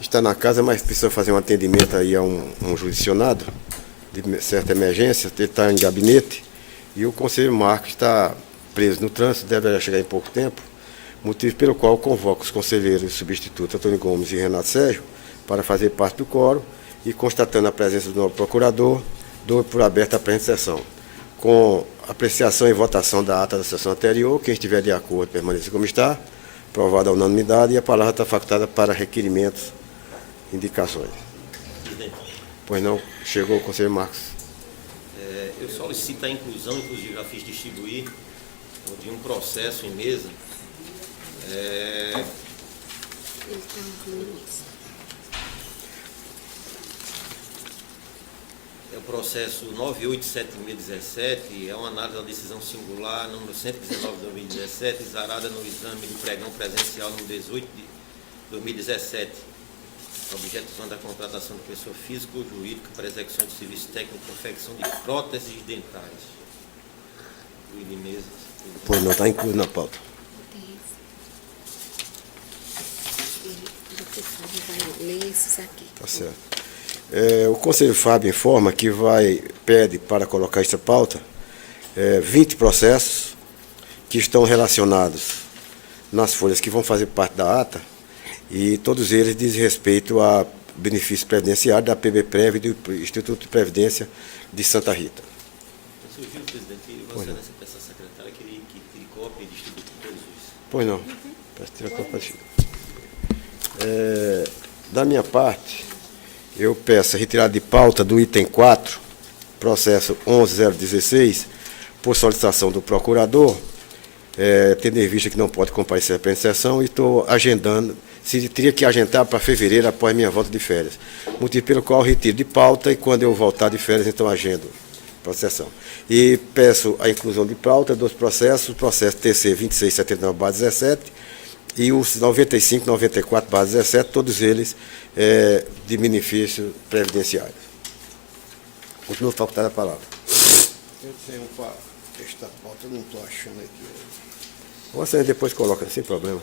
está na casa, mas precisa fazer um atendimento aí a um jurisdicionado de certa emergência, ele está em gabinete, e o conselheiro Marcos está preso no trânsito, deve chegar em pouco tempo, motivo pelo qual eu convoco os conselheiros substitutos Antônio Gomes e Renato Sérgio para fazer parte do quórum e, constatando a presença do novo procurador, dou por aberta a presente sessão. Com apreciação e votação da ata da sessão anterior, quem estiver de acordo permaneça como está, aprovada a unanimidade, e a palavra está facultada para requerimentos, indicações. Presidente, Pois não, chegou o conselheiro Marcos. eu solicito a inclusão, inclusive já fiz distribuir, de um processo em mesa. Ele está incluindo isso. É o processo 987617, é uma análise da decisão singular número 119 de 2017, exarada no exame do pregão presencial número 18 de 2017. Objetização da contratação de pessoa física ou jurídica para execução de serviço técnico e confecção de próteses dentárias. Incluído em mesas. Pois não, está incluído na pauta. Tem esse. E você Fábio vai ler esses aqui. Tá certo. O conselheiro Fábio informa que pede para colocar esta pauta 20 processos que estão relacionados nas folhas que vão fazer parte da ata, e todos eles dizem respeito a benefício previdenciário da PBPrev e do Instituto de Previdência de Santa Rita. Eu sugiro, presidente, que Vossa Excelência peça à secretária que tire cópia e distribua para todos os. Pois não. Peço tirar cópia. Da minha parte, eu peço a retirada de pauta do item 4, processo 11016, por solicitação do procurador, tendo em vista que não pode comparecer à presente sessão, e estou agendando, teria que agendar para fevereiro, após minha volta de férias. Motivo pelo qual eu retiro de pauta, e quando eu voltar de férias, então agendo para a sessão. E peço a inclusão de pauta dos processos, o processo TC 2679/17 e os 9594/17, todos eles de benefício previdenciário. Continua facultada a palavra. Eu tenho para esta pauta, eu não estou achando aqui. Você depois coloca, sem problema.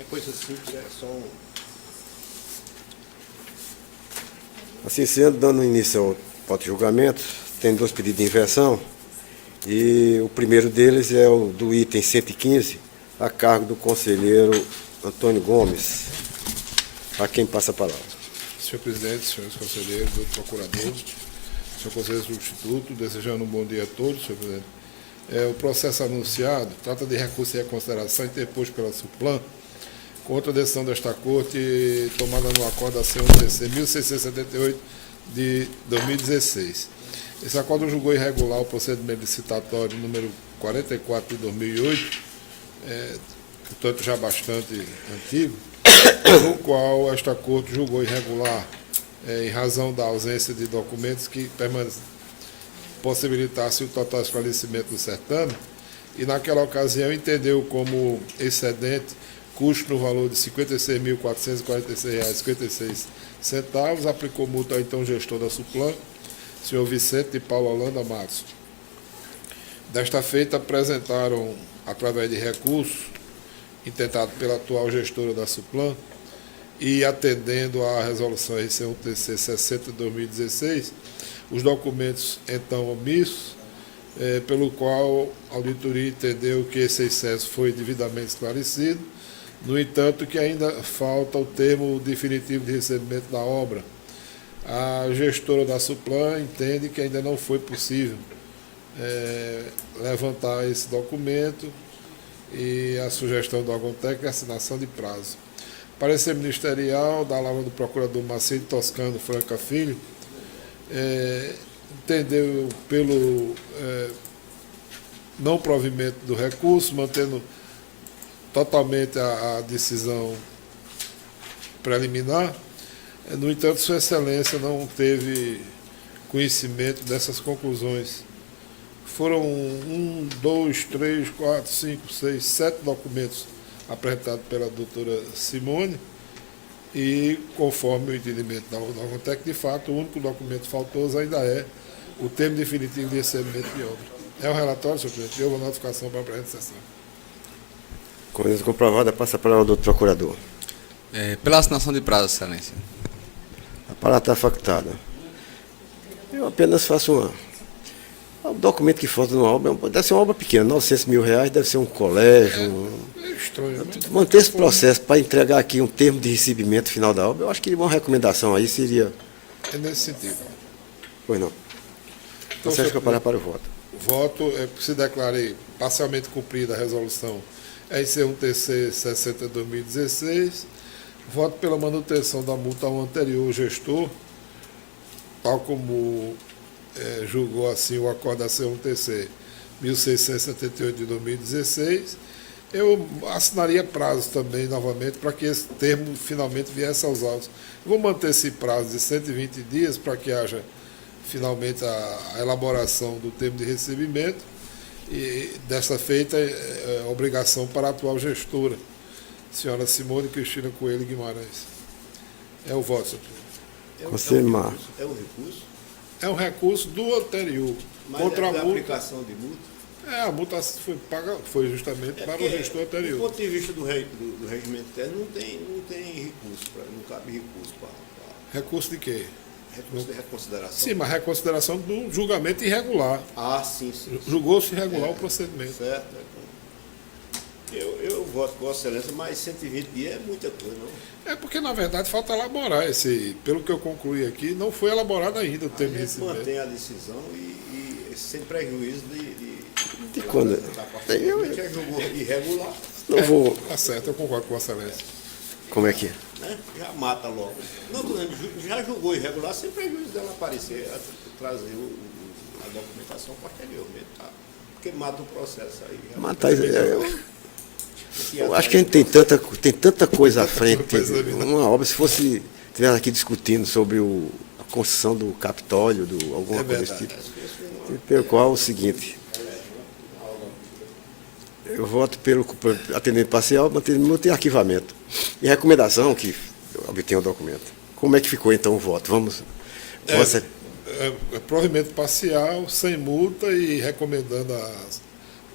É coisa simples, é só um. Assim sendo, dando início ao pauta de julgamento, tem 2 pedidos de inversão, e o primeiro deles é o do item 115, a cargo do conselheiro Antônio Gomes. A quem passa a palavra. Senhor presidente, senhores conselheiros, doutor procurador, senhor conselheiro substituto, desejando um bom dia a todos, senhor presidente. O processo anunciado trata de recurso de reconsideração interposto pela SUPLAN contra a decisão desta Corte tomada no acordo ACU-TC 1678 de 2016. Esse acordo julgou irregular o procedimento licitatório número 44 de 2008, portanto já bastante antigo, no qual esta Corte julgou irregular em razão da ausência de documentos que possibilitasse o total esclarecimento do certame, e naquela ocasião entendeu como excedente custo no valor de R$ 56.446,56, aplicou multa ao então gestor da SUPLAN, senhor Vicente de Paula Holanda Matos. Desta feita, apresentaram, através de recurso, intentado pela atual gestora da SUPLAN, e atendendo à resolução RC1-TC 60 de 2016, os documentos então omissos, pelo qual a auditoria entendeu que esse excesso foi devidamente esclarecido, no entanto que ainda falta o termo definitivo de recebimento da obra. A gestora da SUPLAN entende que ainda não foi possível levantar esse documento, e a sugestão do órgão técnico é assinação de prazo. Parecer ministerial da lavra do procurador Macedo Toscano Franca Filho, entendeu pelo não provimento do recurso, mantendo totalmente a decisão preliminar. No entanto, Sua Excelência não teve conhecimento dessas conclusões. Foram 1, 2, 3, 4, 5, 6, 7 documentos apresentados pela doutora Simone, e, conforme o entendimento da órgão técnico, de fato, o único documento faltoso ainda é o termo definitivo de recebimento de obra. É o relatório, senhor presidente, e houve a notificação para a presente sessão. Com isso comprovada, passa para o doutor procurador. Pela assinação de prazo, Excelência. A palavra está facultada. Eu apenas faço o documento que falta numa obra, deve ser uma obra pequena, R$900 mil, deve ser um colégio. É estranho, né? Manter esse processo para entregar aqui um termo de recebimento final da obra, eu acho que uma recomendação aí seria. É nesse sentido. Pois não. Então, Você acha que eu parar para o voto? Voto, se declarei parcialmente cumprida a resolução RC1TC 60/2016. Voto pela manutenção da multa ao anterior gestor, tal como julgou assim o acordo da C1TC 1678 de 2016. Eu assinaria prazos também, novamente, para que esse termo finalmente viesse aos autos. Vou manter esse prazo de 120 dias para que haja finalmente a elaboração do termo de recebimento e, dessa feita, a obrigação para a atual gestora, senhora Simone Cristina Coelho Guimarães. É o voto, senhor presidente. Conselho Mar. É um recurso, É um recurso do anterior mas contra é a da multa. aplicação de multa. A multa foi paga, foi justamente para o porque, gestor Do anterior. ponto de vista do regimento interno, não tem recurso, não cabe recurso para Recurso de quê? recurso de reconsideração. Sim, mas reconsideração do julgamento irregular. Ah, sim. Julgou-se irregular o procedimento. Certo. Eu voto com Vossa Excelência, mas 120 dias é muita coisa, não? É porque, na verdade, falta elaborar esse. Pelo que eu concluí aqui, não foi elaborado ainda o A termo de gente recebimento. mantém a decisão e sem prejuízo De quando? A gente já julgou irregular, Não vou. Tá certo, eu concordo com Vossa Excelência. Como é que é? né? Já mata logo. Não, tô dizendo, já julgou irregular sem prejuízo dela aparecer, trazer a documentação posteriormente, tá? Porque mata o processo aí. já. Matar isso. Eu acho que a gente tem tanta coisa à frente. Uma obra, se fosse. Estiver aqui discutindo sobre a construção do Capitólio, alguma É coisa desse verdade. tipo. Pelo qual é o seguinte. Eu voto pelo atendimento parcial, manter arquivamento. E recomendação que obtenha o documento. Como é que ficou então o voto? Vamos. Você, Provimento parcial, sem multa e recomendando a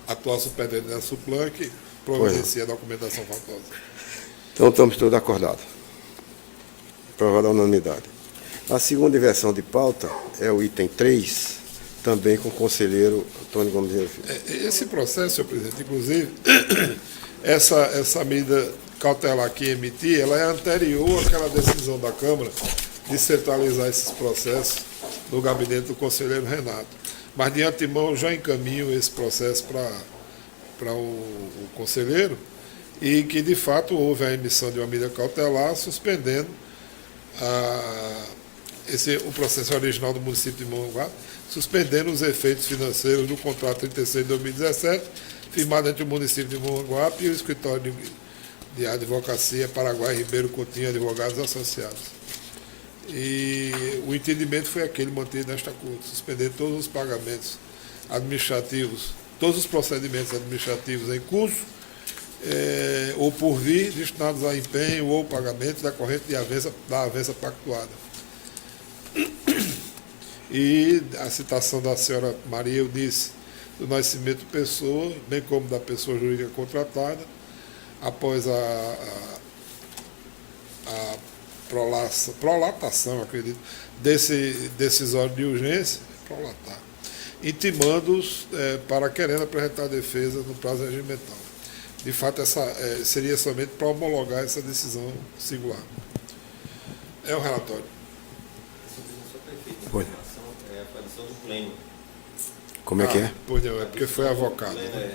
atual superintendente da Suplan que providencia a documentação faltosa. então estamos todos acordados. Aprovada a unanimidade. A segunda inversão de pauta é o item 3, também com o conselheiro Antônio Gomes de Filho. Esse processo, senhor presidente, inclusive, essa medida cautelar que emiti, ela é anterior àquela decisão da Câmara de centralizar esses processos no gabinete do conselheiro Renato. Mas, de antemão, eu já encaminho esse processo para o conselheiro e que, de fato, houve a emissão de uma medida cautelar suspendendo o processo original do município de Mongaguape, suspendendo os efeitos financeiros do contrato 36 de 2017, firmado entre o município de Mongaguape e o escritório de advocacia Paraguai Ribeiro Coutinho Advogados Associados. E o entendimento foi aquele mantido nesta corte, suspender todos os pagamentos administrativos, todos os procedimentos administrativos em curso ou por vir, destinados a empenho ou pagamento da corrente da avença pactuada. E a citação da senhora Maria Eunice do Nascimento Pessoa, bem como da pessoa jurídica contratada, após a prolatação, acredito, desse decisório de urgência, intimando-os para querendo apresentar defesa no prazo regimental. De fato, seria somente para homologar essa decisão singular. É o relatório. Oi. É a tradição do pleno. Como é que é? Pois não, é porque foi avocado. Pleno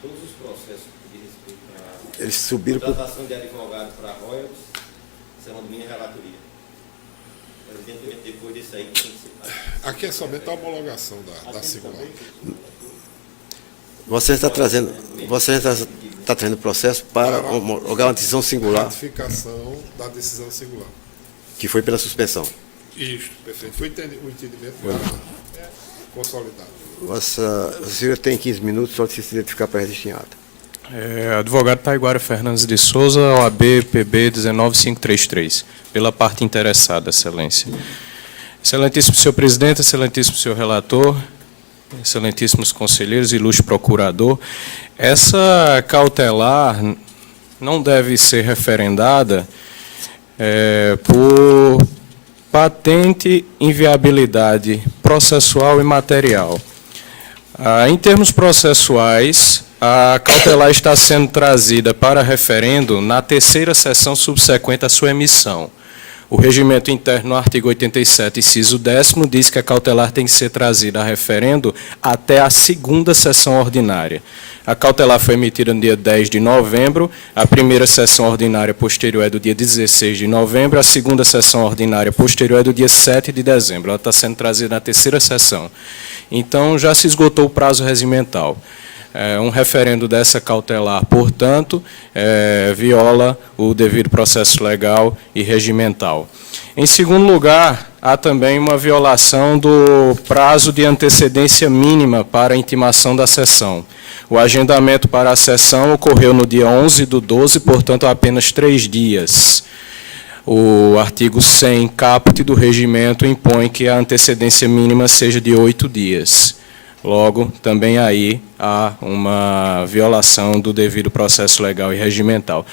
todos os processos de respeito à Eles subiram para contratação de advogado para royalties, serão de minha relatoria. Evidentemente, depois disso aí, tem que ser. Aqui é somente a homologação da singular. Você está trazendo processo para homologar uma decisão singular, Ratificação da decisão singular. que foi pela suspensão. Isso, perfeito. Foi o entendimento consolidado. O senhor tem 15 minutos, só se identificar para registrar em ata. Advogado Taiguara Fernandes de Souza, OAB PB 19533, pela parte interessada, Excelência. Excelentíssimo senhor presidente, excelentíssimo senhor relator, excelentíssimos conselheiros, ilustre procurador, Essa cautelar não deve ser referendada por patente inviabilidade processual e material. Em termos processuais, a cautelar está sendo trazida para referendo na terceira sessão subsequente à sua emissão. O regimento interno, no artigo 87, inciso 10º, diz que a cautelar tem que ser trazida a referendo até a segunda sessão ordinária. A cautelar foi emitida no dia 10 de novembro, a primeira sessão ordinária posterior é do dia 16 de novembro, a segunda sessão ordinária posterior é do dia 7 de dezembro. Ela está sendo trazida na terceira sessão. Então, já se esgotou o prazo regimental. Um referendo dessa cautelar, portanto, viola o devido processo legal e regimental. Em segundo lugar, há também uma violação do prazo de antecedência mínima para a intimação da sessão. O agendamento para a sessão ocorreu no dia 11/12, portanto, há apenas 3 dias. O artigo 100, caput do regimento, impõe que a antecedência mínima seja de 8 dias. Logo, também aí há uma violação do devido processo legal e regimental.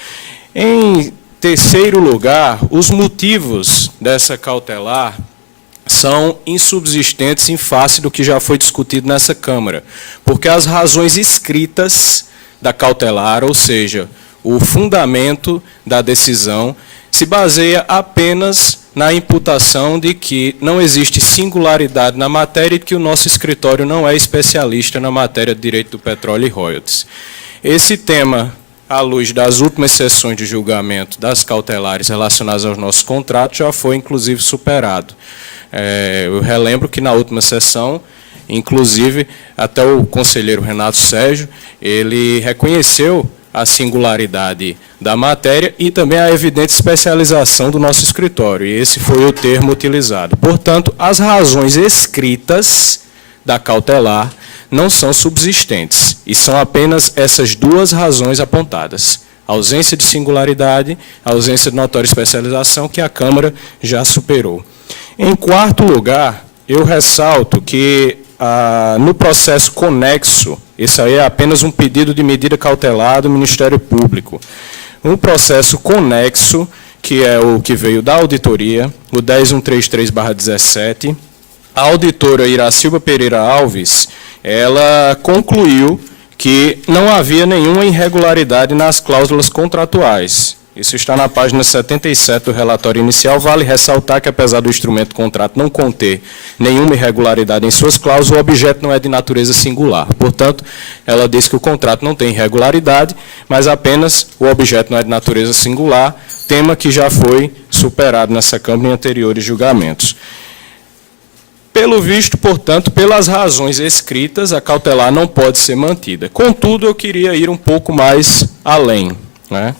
Em terceiro lugar, os motivos dessa cautelar são insubsistentes em face do que já foi discutido nessa Câmara, porque as razões escritas da cautelar, ou seja, o fundamento da decisão, se baseia apenas na imputação de que não existe singularidade na matéria e que o nosso escritório não é especialista na matéria de direito do petróleo e royalties. Esse tema, à luz das últimas sessões de julgamento das cautelares relacionadas aos nossos contratos, já foi, inclusive, superado. Eu relembro que na última sessão, inclusive, até o conselheiro Renato Sérgio, ele reconheceu a singularidade da matéria e também a evidente especialização do nosso escritório, e esse foi o termo utilizado. Portanto, as razões escritas da cautelar não são subsistentes, e são apenas essas duas razões apontadas: a ausência de singularidade, a ausência de notória especialização, que a Câmara já superou. Em quarto lugar, eu ressalto que no processo conexo, esse aí é apenas um pedido de medida cautelar do Ministério Público. Um processo conexo, que é o que veio da auditoria, o 10133/17, a auditora Iracilba Pereira Alves, ela concluiu que não havia nenhuma irregularidade nas cláusulas contratuais. Isso está na página 77 do relatório inicial. Vale ressaltar que, apesar do instrumento contrato não conter nenhuma irregularidade em suas cláusulas, o objeto não é de natureza singular. Portanto, ela diz que o contrato não tem irregularidade, mas apenas o objeto não é de natureza singular, tema que já foi superado nessa Câmara em anteriores julgamentos. Pelo visto, portanto, pelas razões escritas, a cautelar não pode ser mantida. Contudo, eu queria ir um pouco mais além, né?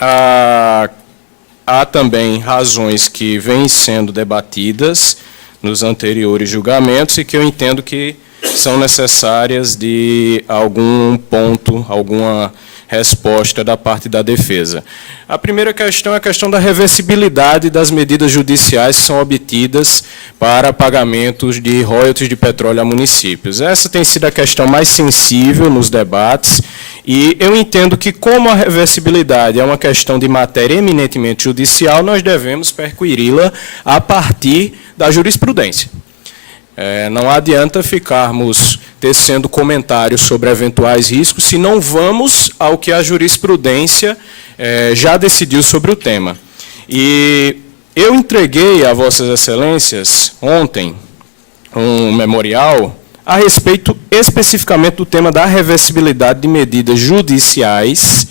Há também razões que vêm sendo debatidas nos anteriores julgamentos e que eu entendo que são necessárias de algum ponto, alguma resposta da parte da defesa. A primeira questão é a questão da reversibilidade das medidas judiciais que são obtidas para pagamentos de royalties de petróleo a municípios. Essa tem sido a questão mais sensível nos debates, e eu entendo que, como a reversibilidade é uma questão de matéria eminentemente judicial, nós devemos perquiri-la a partir da jurisprudência. Não adianta ficarmos tecendo comentários sobre eventuais riscos se não vamos ao que a jurisprudência já decidiu sobre o tema. E eu entreguei a Vossas Excelências ontem um memorial a respeito especificamente do tema da reversibilidade de medidas judiciais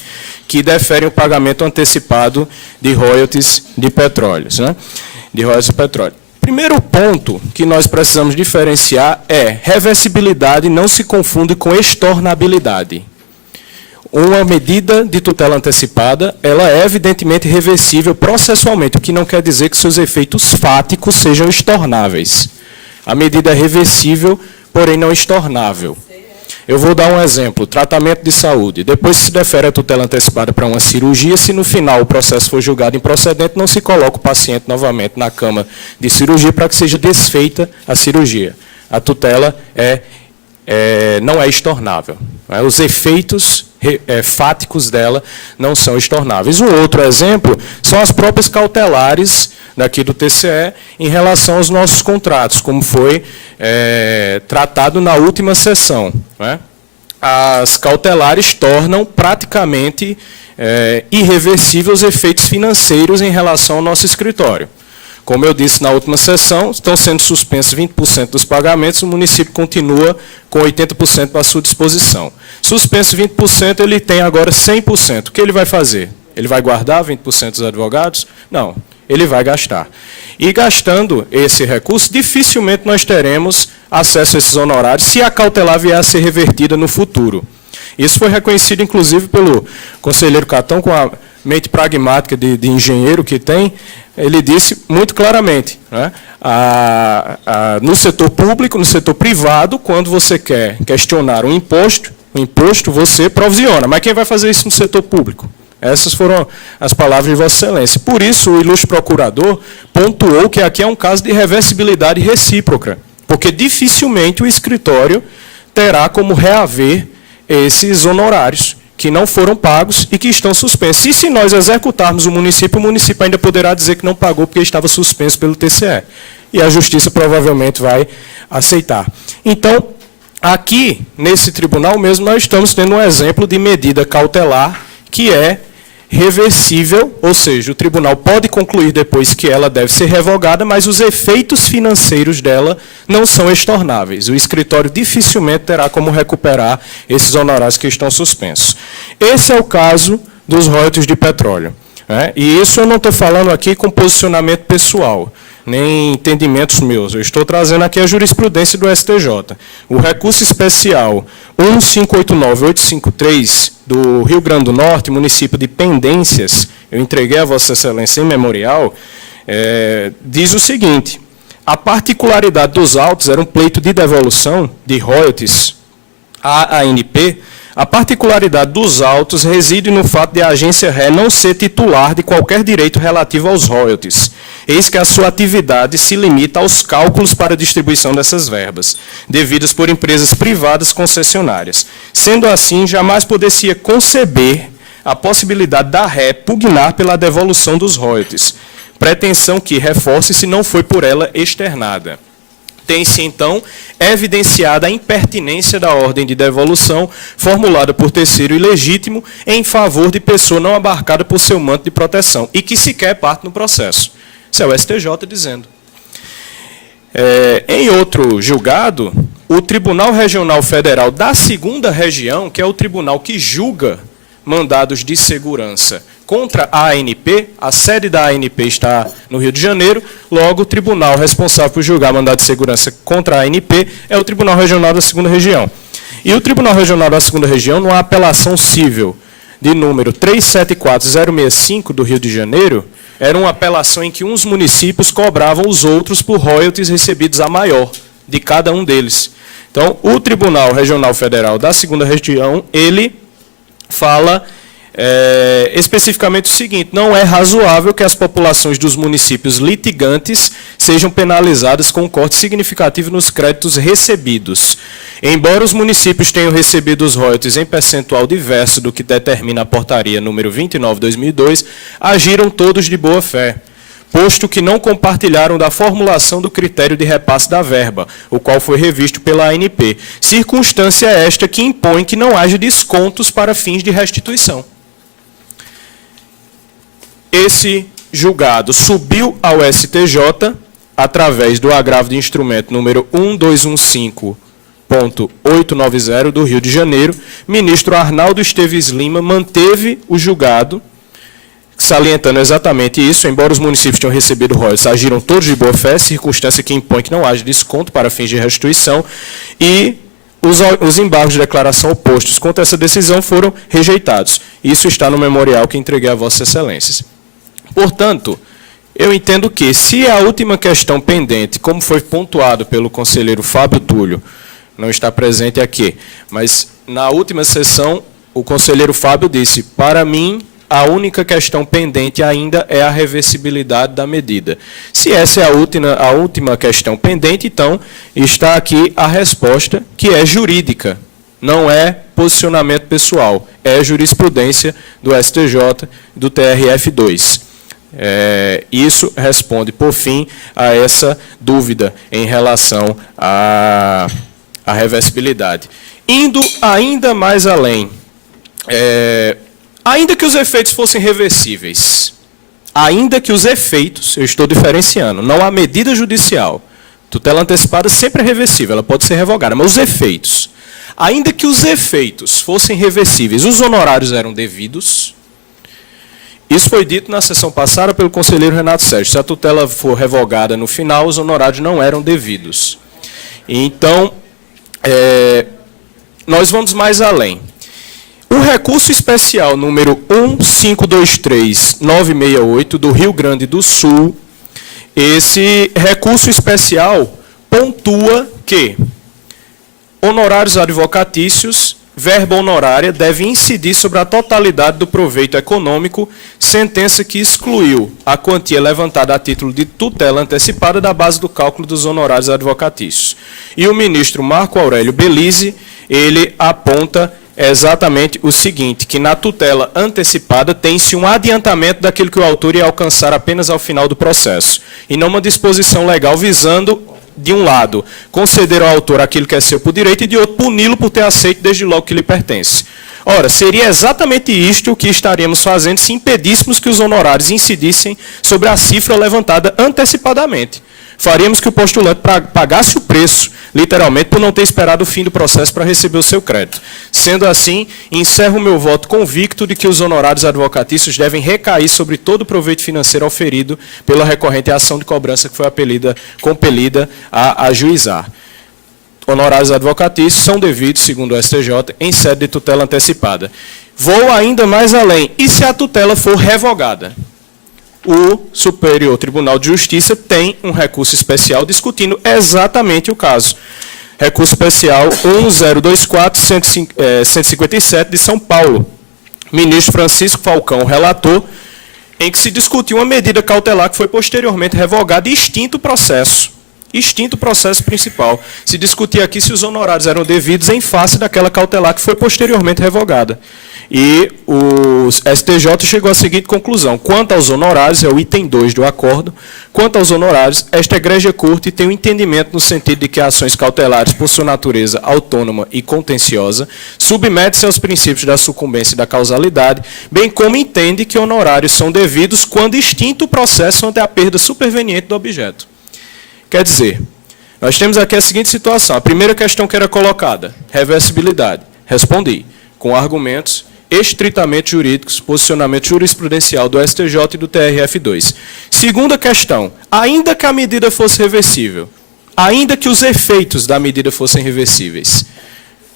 que deferem o pagamento antecipado de royalties de petróleos, né? De royalties de petróleo. Primeiro ponto que nós precisamos diferenciar é: reversibilidade não se confunde com estornabilidade. Uma medida de tutela antecipada, ela é evidentemente reversível processualmente, o que não quer dizer que seus efeitos fáticos sejam estornáveis. A medida é reversível, porém não estornável. Eu vou dar um exemplo: tratamento de saúde. Depois se defere a tutela antecipada para uma cirurgia, se no final o processo for julgado improcedente, não se coloca o paciente novamente na cama de cirurgia para que seja desfeita a cirurgia. A tutela é não é estornável. Né? Os efeitos fáticos dela não são estornáveis. Um outro exemplo são as próprias cautelares daqui do TCE em relação aos nossos contratos, como foi tratado na última sessão. Né? As cautelares tornam praticamente irreversíveis os efeitos financeiros em relação ao nosso escritório. Como eu disse na última sessão, estão sendo suspensos 20% dos pagamentos, o município continua com 80% à sua disposição. Suspenso 20%, ele tem agora 100%. O que ele vai fazer? Ele vai guardar 20% dos advogados? Não, ele vai gastar. E gastando esse recurso, dificilmente nós teremos acesso a esses honorários se a cautelar vier a ser revertida no futuro. Isso foi reconhecido, inclusive, pelo conselheiro Catão, com a mente pragmática de engenheiro que tem. Ele disse muito claramente, né, no setor público, no setor privado, quando você quer questionar o imposto você provisiona. Mas quem vai fazer isso no setor público? Essas foram as palavras de Vossa Excelência. Por isso, o ilustre procurador pontuou que aqui é um caso de reversibilidade recíproca, porque dificilmente o escritório terá como reaver esses honorários que não foram pagos e que estão suspensos. E se nós executarmos o município ainda poderá dizer que não pagou porque estava suspenso pelo TCE. E a Justiça provavelmente vai aceitar. Então, aqui, nesse tribunal mesmo, nós estamos tendo um exemplo de medida cautelar que é reversível, ou seja, o tribunal pode concluir depois que ela deve ser revogada, mas os efeitos financeiros dela não são estornáveis. O escritório dificilmente terá como recuperar esses honorários que estão suspensos. Esse é o caso dos royalties de petróleo. Né? E isso eu não estou falando aqui com posicionamento pessoal, nem entendimentos meus. Eu estou trazendo aqui a jurisprudência do STJ. O recurso especial 1589853 do Rio Grande do Norte, município de Pendências, eu entreguei a Vossa Excelência em memorial, diz o seguinte: a particularidade dos autos era um pleito de devolução de royalties à ANP. A particularidade dos autos reside no fato de a agência ré não ser titular de qualquer direito relativo aos royalties. Eis que a sua atividade se limita aos cálculos para a distribuição dessas verbas, devidas por empresas privadas concessionárias. Sendo assim, jamais poder-se conceber a possibilidade da ré pugnar pela devolução dos royalties, pretensão que, reforce, se não foi por ela externada. Tem-se, então, evidenciada a impertinência da ordem de devolução formulada por terceiro ilegítimo em favor de pessoa não abarcada por seu manto de proteção e que sequer parte no processo. Isso é o STJ dizendo. Em outro julgado, o Tribunal Regional Federal da 2ª Região, que é o tribunal que julga mandados de segurança contra a ANP, a sede da ANP está no Rio de Janeiro, logo o tribunal responsável por julgar mandado de segurança contra a ANP é o Tribunal Regional da 2ª Região. E o Tribunal Regional da 2ª Região, numa apelação civil de número 374065 do Rio de Janeiro, era uma apelação em que uns municípios cobravam os outros por royalties recebidos a maior de cada um deles. Então, o Tribunal Regional Federal da 2ª Região, ele fala especificamente o seguinte: não é razoável que as populações dos municípios litigantes sejam penalizadas com um corte significativo nos créditos recebidos. Embora os municípios tenham recebido os royalties em percentual diverso do que determina a portaria número 29/2002, agiram todos de boa fé, posto que não compartilharam da formulação do critério de repasse da verba, o qual foi revisto pela ANP. Circunstância esta que impõe que não haja descontos para fins de restituição. Esse julgado subiu ao STJ através do agravo de instrumento número 1215.890 do Rio de Janeiro. Ministro Arnaldo Esteves Lima manteve o julgado, salientando exatamente isso: embora os municípios tenham recebido royalties, agiram todos de boa fé, circunstância que impõe que não haja desconto para fins de restituição, e os embargos de declaração opostos contra essa decisão foram rejeitados. Isso está no memorial que entreguei a Vossas Excelências. Portanto, eu entendo que, se a última questão pendente, como foi pontuado pelo conselheiro Fábio Túlio, não está presente aqui, mas na última sessão o conselheiro Fábio disse: para mim, a única questão pendente ainda é a reversibilidade da medida. Se essa é a última questão pendente, então está aqui a resposta, que é jurídica, não é posicionamento pessoal, é jurisprudência do STJ, do TRF2. Isso responde, por fim, a essa dúvida em relação à reversibilidade. Indo ainda mais além, ainda que os efeitos fossem reversíveis, ainda que os efeitos, eu estou diferenciando, não há medida judicial. Tutela antecipada sempre é reversível, ela pode ser revogada, mas os efeitos, ainda que os efeitos fossem reversíveis, os honorários eram devidos. Isso foi dito na sessão passada pelo conselheiro Renato Sérgio. Se a tutela for revogada no final, os honorários não eram devidos. Então, nós vamos mais além. O recurso especial número 1523968 do Rio Grande do Sul, esse recurso especial pontua que honorários advocatícios, verba honorária, deve incidir sobre a totalidade do proveito econômico, sentença que excluiu a quantia levantada a título de tutela antecipada da base do cálculo dos honorários advocatícios. E o ministro Marco Aurélio Belize, ele aponta exatamente o seguinte, que na tutela antecipada tem-se um adiantamento daquilo que o autor ia alcançar apenas ao final do processo, e não uma disposição legal visando, de um lado, conceder ao autor aquilo que é seu por direito e de outro, puni-lo por ter aceito desde logo que lhe pertence. Ora, seria exatamente isto o que estaríamos fazendo se impedíssemos que os honorários incidissem sobre a cifra levantada antecipadamente. Faríamos que o postulante pagasse o preço, literalmente, por não ter esperado o fim do processo para receber o seu crédito. Sendo assim, encerro o meu voto convicto de que os honorários advocatícios devem recair sobre todo o proveito financeiro auferido pela recorrente ação de cobrança que foi compelida a ajuizar. Honorários advocatícios são devidos, segundo o STJ, em sede de tutela antecipada. Vou ainda mais além. E se a tutela for revogada? O Superior Tribunal de Justiça tem um recurso especial discutindo exatamente o caso. Recurso especial 1024-157 de São Paulo. Ministro Francisco Falcão, relator, em que se discutiu uma medida cautelar que foi posteriormente revogada e extinto o processo. Extinto o processo principal. Se discutia aqui se os honorários eram devidos em face daquela cautelar que foi posteriormente revogada. E o STJ chegou à seguinte conclusão. Quanto aos honorários, é o item 2 do acordo, quanto aos honorários, esta egrégia corte tem um entendimento no sentido de que ações cautelares, por sua natureza autônoma e contenciosa, submete-se aos princípios da sucumbência e da causalidade, bem como entende que honorários são devidos quando extinto o processo ante a perda superveniente do objeto. Quer dizer, nós temos aqui a seguinte situação. A primeira questão que era colocada, reversibilidade. Respondi, com argumentos estritamente jurídicos, posicionamento jurisprudencial do STJ e do TRF2. Segunda questão, ainda que a medida fosse reversível, ainda que os efeitos da medida fossem reversíveis,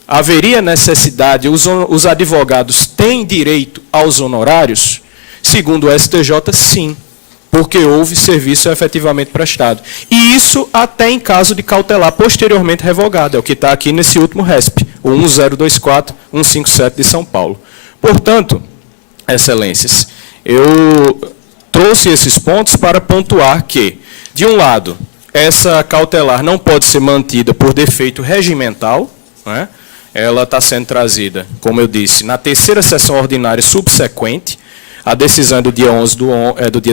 haveria necessidade, os advogados têm direito aos honorários? Segundo o STJ, sim, porque houve serviço efetivamente prestado. E isso até em caso de cautelar posteriormente revogado, é o que está aqui nesse último RESP, o 1024-157 de São Paulo. Portanto, excelências, eu trouxe esses pontos para pontuar que, de um lado, essa cautelar não pode ser mantida por defeito regimental, né? Ela está sendo trazida, como eu disse, na terceira sessão ordinária subsequente. A decisão é do dia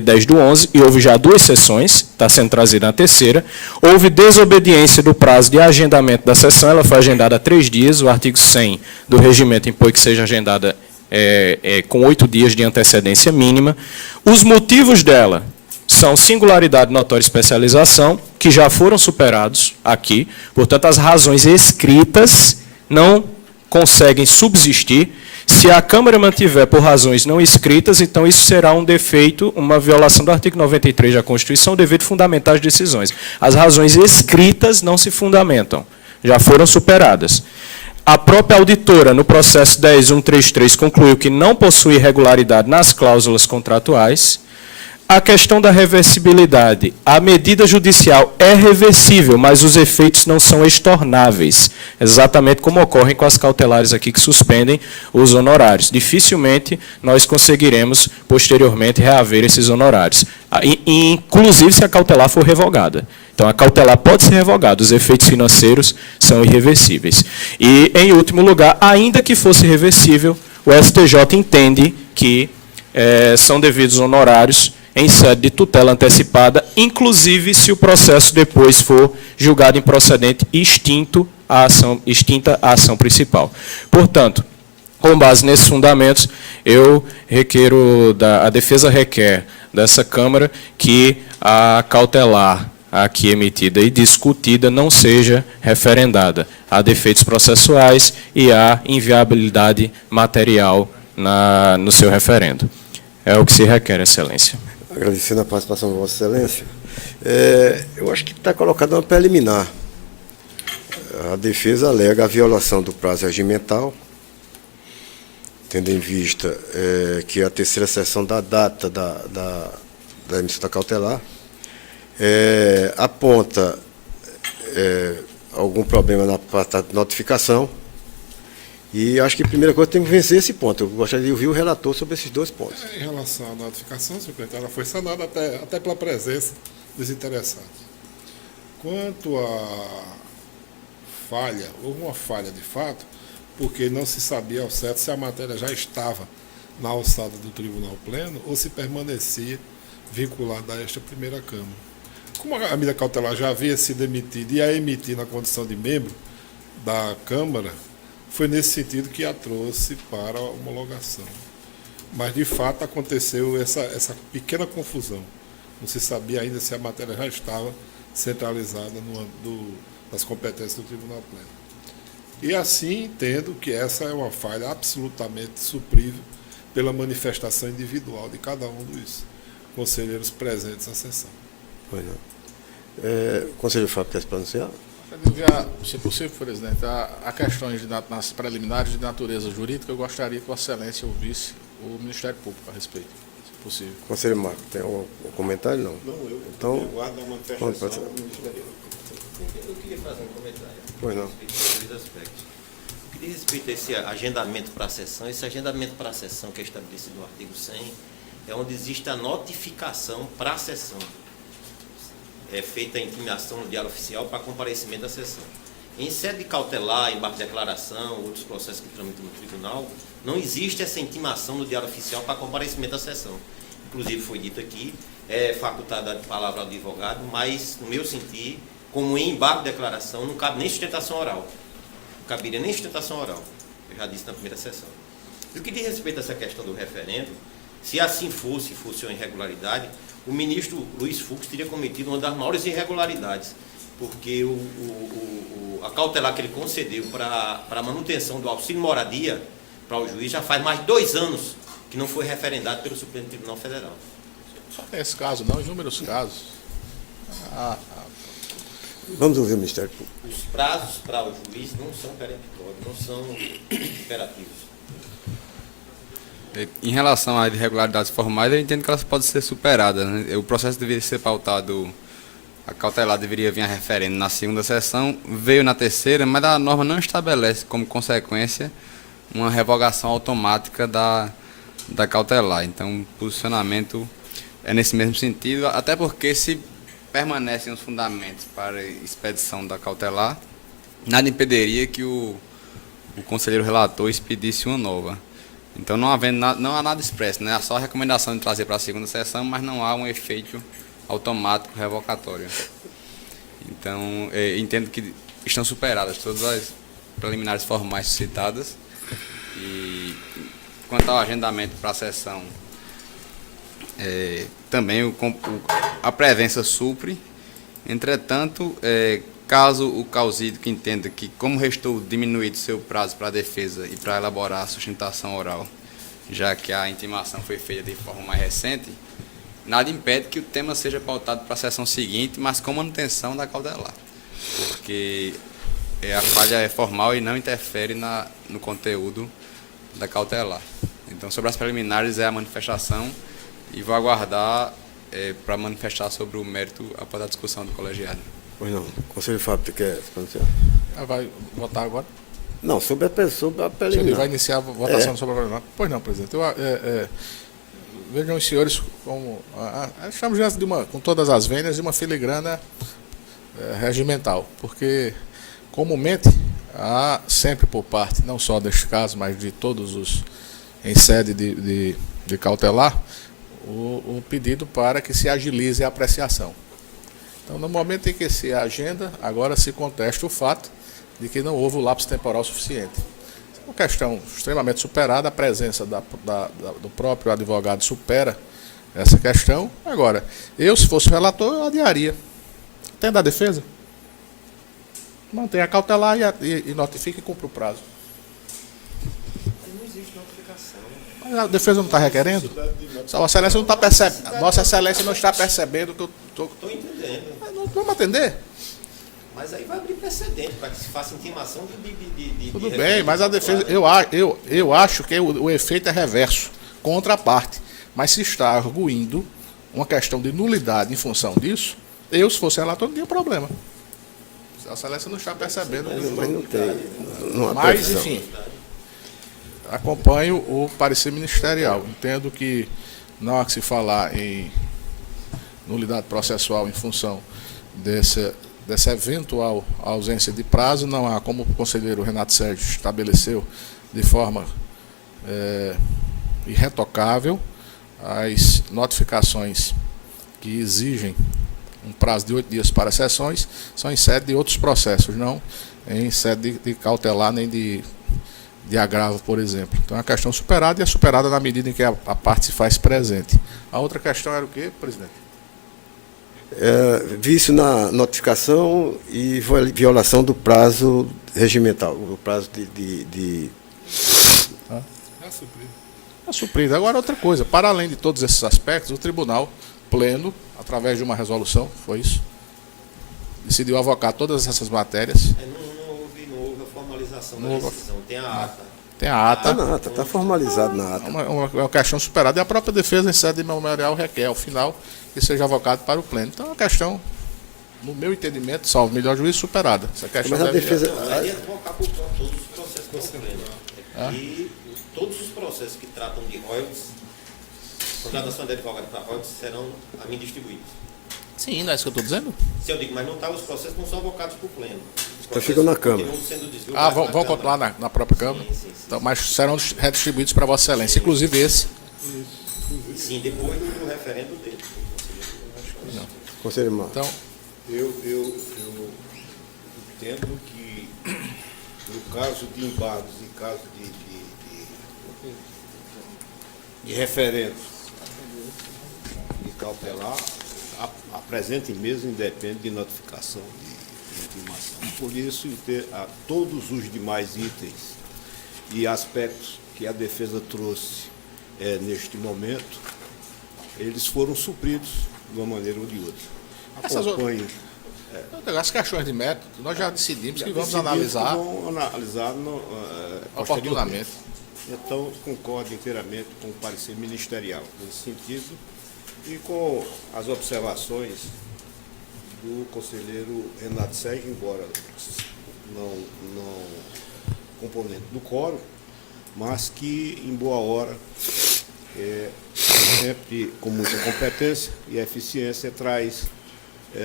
10/11, e houve já 2 sessões, está sendo trazida na terceira. Houve desobediência do prazo de agendamento da sessão, ela foi agendada há 3 dias, o artigo 100 do regimento impõe que seja agendada com 8 dias de antecedência mínima. Os motivos dela são singularidade, notória e especialização, que já foram superados aqui, portanto, as razões escritas não conseguem subsistir. Se a Câmara mantiver por razões não escritas, então isso será um defeito, uma violação do artigo 93 da Constituição, o dever de fundamentar as decisões. As razões escritas não se fundamentam, já foram superadas. A própria auditora, no processo 10.133, concluiu que não possui irregularidade nas cláusulas contratuais. A questão da reversibilidade. A medida judicial é reversível, mas os efeitos não são estornáveis. Exatamente como ocorrem com as cautelares aqui que suspendem os honorários. Dificilmente nós conseguiremos, posteriormente, reaver esses honorários. Inclusive se a cautelar for revogada. Então, a cautelar pode ser revogada, os efeitos financeiros são irreversíveis. E, em último lugar, ainda que fosse reversível, o STJ entende que são devidos honorários em sede de tutela antecipada, inclusive se o processo depois for julgado improcedente e extinta a ação principal. Portanto, com base nesses fundamentos, a defesa requer dessa Câmara que a cautelar aqui emitida e discutida não seja referendada. Há defeitos processuais e há inviabilidade material no seu referendo. É o que se requer, Excelência. Agradecendo a participação de Vossa Excelência, eu acho que está colocado uma preliminar. A defesa alega a violação do prazo regimental, tendo em vista que a terceira sessão da data da emissão da cautelar aponta algum problema na notificação. E acho que a primeira coisa tem que vencer esse ponto. Eu gostaria de ouvir o relator sobre esses dois pontos. Em relação à notificação, secretário, ela foi sanada até pela presença dos interessados. Quanto à falha, houve uma falha de fato, porque não se sabia ao certo se a matéria já estava na alçada do Tribunal Pleno ou se permanecia vinculada a esta primeira Câmara. Como a medida cautelar já havia sido emitida e a emitir na condição de membro da Câmara, foi nesse sentido que a trouxe para a homologação. Mas, de fato, aconteceu essa pequena confusão. Não se sabia ainda se a matéria já estava centralizada nas competências do Tribunal Pleno. E, assim, entendo que essa é uma falha absolutamente suprível pela manifestação individual de cada um dos conselheiros presentes à sessão. Pois não. Conselheiro Fábio, quer se pronunciar? Se possível, presidente, há questões nas preliminares de natureza jurídica, eu gostaria que Vossa Excelência ouvisse o Ministério Público a respeito, se possível. Conselheiro Marco, tem um comentário? Não. Não, eu Então, guardo a manifestação ministerial. Eu queria fazer um comentário. Pois não. A respeito de dois aspectos. O que diz respeito a esse agendamento para a sessão, esse agendamento para a sessão que é estabelecido no artigo 100, é onde existe a notificação para a sessão. É feita a intimação no diário oficial para comparecimento da sessão. Em sede de cautelar, embarque de declaração, outros processos que tramitam no tribunal, não existe essa intimação no diário oficial para comparecimento da sessão. Inclusive, foi dito aqui, é facultada de palavra ao advogado, mas, no meu sentir, como em embarque de declaração, não cabe nem sustentação oral. Não caberia nem sustentação oral. Eu já disse na primeira sessão. E o que diz respeito a essa questão do referendo, se assim fosse uma irregularidade, o ministro Luiz Fux teria cometido uma das maiores irregularidades, porque a cautelar que ele concedeu para a manutenção do auxílio moradia para o juiz já faz mais de 2 anos que não foi referendado pelo Supremo Tribunal Federal. Só tem esse caso, não, inúmeros casos. Vamos ouvir o Ministério Público. Os prazos para o juiz não são peremptórios, não são imperativos. Em relação às irregularidades formais, eu entendo que elas podem ser superadas, né? O processo deveria ser pautado, a cautelar deveria vir a referendo na segunda sessão, veio na terceira, mas a norma não estabelece como consequência uma revogação automática da cautelar. Então, o posicionamento é nesse mesmo sentido, até porque se permanecem os fundamentos para a expedição da cautelar, nada impediria que o conselheiro relator expedisse uma nova. Então, não há nada expresso, né? Há só a recomendação de trazer para a segunda sessão, mas não há um efeito automático revocatório. Então, entendo que estão superadas todas as preliminares formais citadas. E quanto ao agendamento para a sessão, também a presença supre. Entretanto, caso o causídico que entenda que, como restou diminuído seu prazo para a defesa e para elaborar a sustentação oral, já que a intimação foi feita de forma mais recente, nada impede que o tema seja pautado para a sessão seguinte, mas com manutenção da cautelar, porque a falha é formal e não interfere no conteúdo da cautelar. Então, sobre as preliminares, é a manifestação e vou aguardar para manifestar sobre o mérito após a discussão do colegiado. Pois não. Conselheiro Fábio, você quer se pronunciar? Vai votar agora? Não, sobre a Ele preliminar. vai iniciar a votação sobre a preliminar? Pois não, presidente. Vejam os senhores como... estamos diante de com todas as vênias, de uma filigrana regimental, porque comumente há sempre por parte, não só deste caso, mas de todos os em sede de cautelar, o pedido para que se agilize a apreciação. Então, no momento em que se agenda, agora se contesta o fato de que não houve o lapso temporal suficiente. É uma questão extremamente superada, a presença do próprio advogado supera essa questão. Agora, eu, se fosse relator, eu adiaria. Tem da defesa? Mantenha a cautelar e notifique e cumpra o prazo. Não existe notificação. Mas a defesa não está requerendo? Vossa Excelência não está percebendo. Vossa Excelência não está percebendo que eu estou... Estou entendendo. Não vamos atender? Mas aí vai abrir precedente para que se faça intimação de Tudo bem, mas a defesa... Eu acho que o efeito é reverso, contra a parte. Mas se está arguindo uma questão de nulidade em função disso, eu, se fosse relator, não tinha problema. A Excelência não está percebendo. Mas não tem. Não há Mas, previsão. enfim, acompanho o parecer ministerial. Entendo que não há que se falar em nulidade processual em função dessa eventual ausência de prazo. Não há, como o conselheiro Renato Sérgio estabeleceu de forma irretocável, as notificações que exigem um prazo de 8 dias para sessões são em sede de outros processos, não em sede de cautelar nem de agravo, por exemplo. Então é uma questão superada e é superada na medida em que a parte se faz presente. A outra questão era o quê, presidente? Vício na notificação e violação do prazo regimental, o prazo É suprido. Agora outra coisa, para além de todos esses aspectos, o tribunal pleno, através de uma resolução, foi isso, decidiu avocar todas essas matérias. Não houve a formalização da decisão. Tem a ata. Tem a ata. Está na ata, está formalizado na ata. Uma questão superada e a própria defesa em sede memorial requer, ao final, que seja avocado para o pleno. Então é uma questão, no meu entendimento, salvo melhor juízo, superada. Essa questão Mas a defesa... Deve avocar por todos os processos com o pleno. E todos os processos que tratam de royalties, contratação de advogado para royalties, serão a mim distribuídos. Sim, não é isso que eu estou dizendo? Se eu digo, mas não tá, os processos não são avocados por pleno. Então ficam na Câmara. Vão continuar na própria Câmara? Sim. Então, mas serão redistribuídos para Vossa Excelência, inclusive esse. Sim, depois do referendo dele. Conselheiro Marcos. Então, Eu entendo que, no caso de embargos, em caso de referendos de cautelar, a presente mesa independe de notificação de intimação. Por isso, todos os demais itens e aspectos que a defesa trouxe neste momento, eles foram supridos de uma maneira ou de outra. Acompanho. as questões de método, nós já decidimos que vamos Decidimos analisar que vão analisar posteriormente. oportunamente. Então, concordo inteiramente com o parecer ministerial nesse sentido e com as observações do conselheiro Renato Sérgio, embora não componente do quórum, mas que, em boa hora, sempre com muita competência e eficiência, traz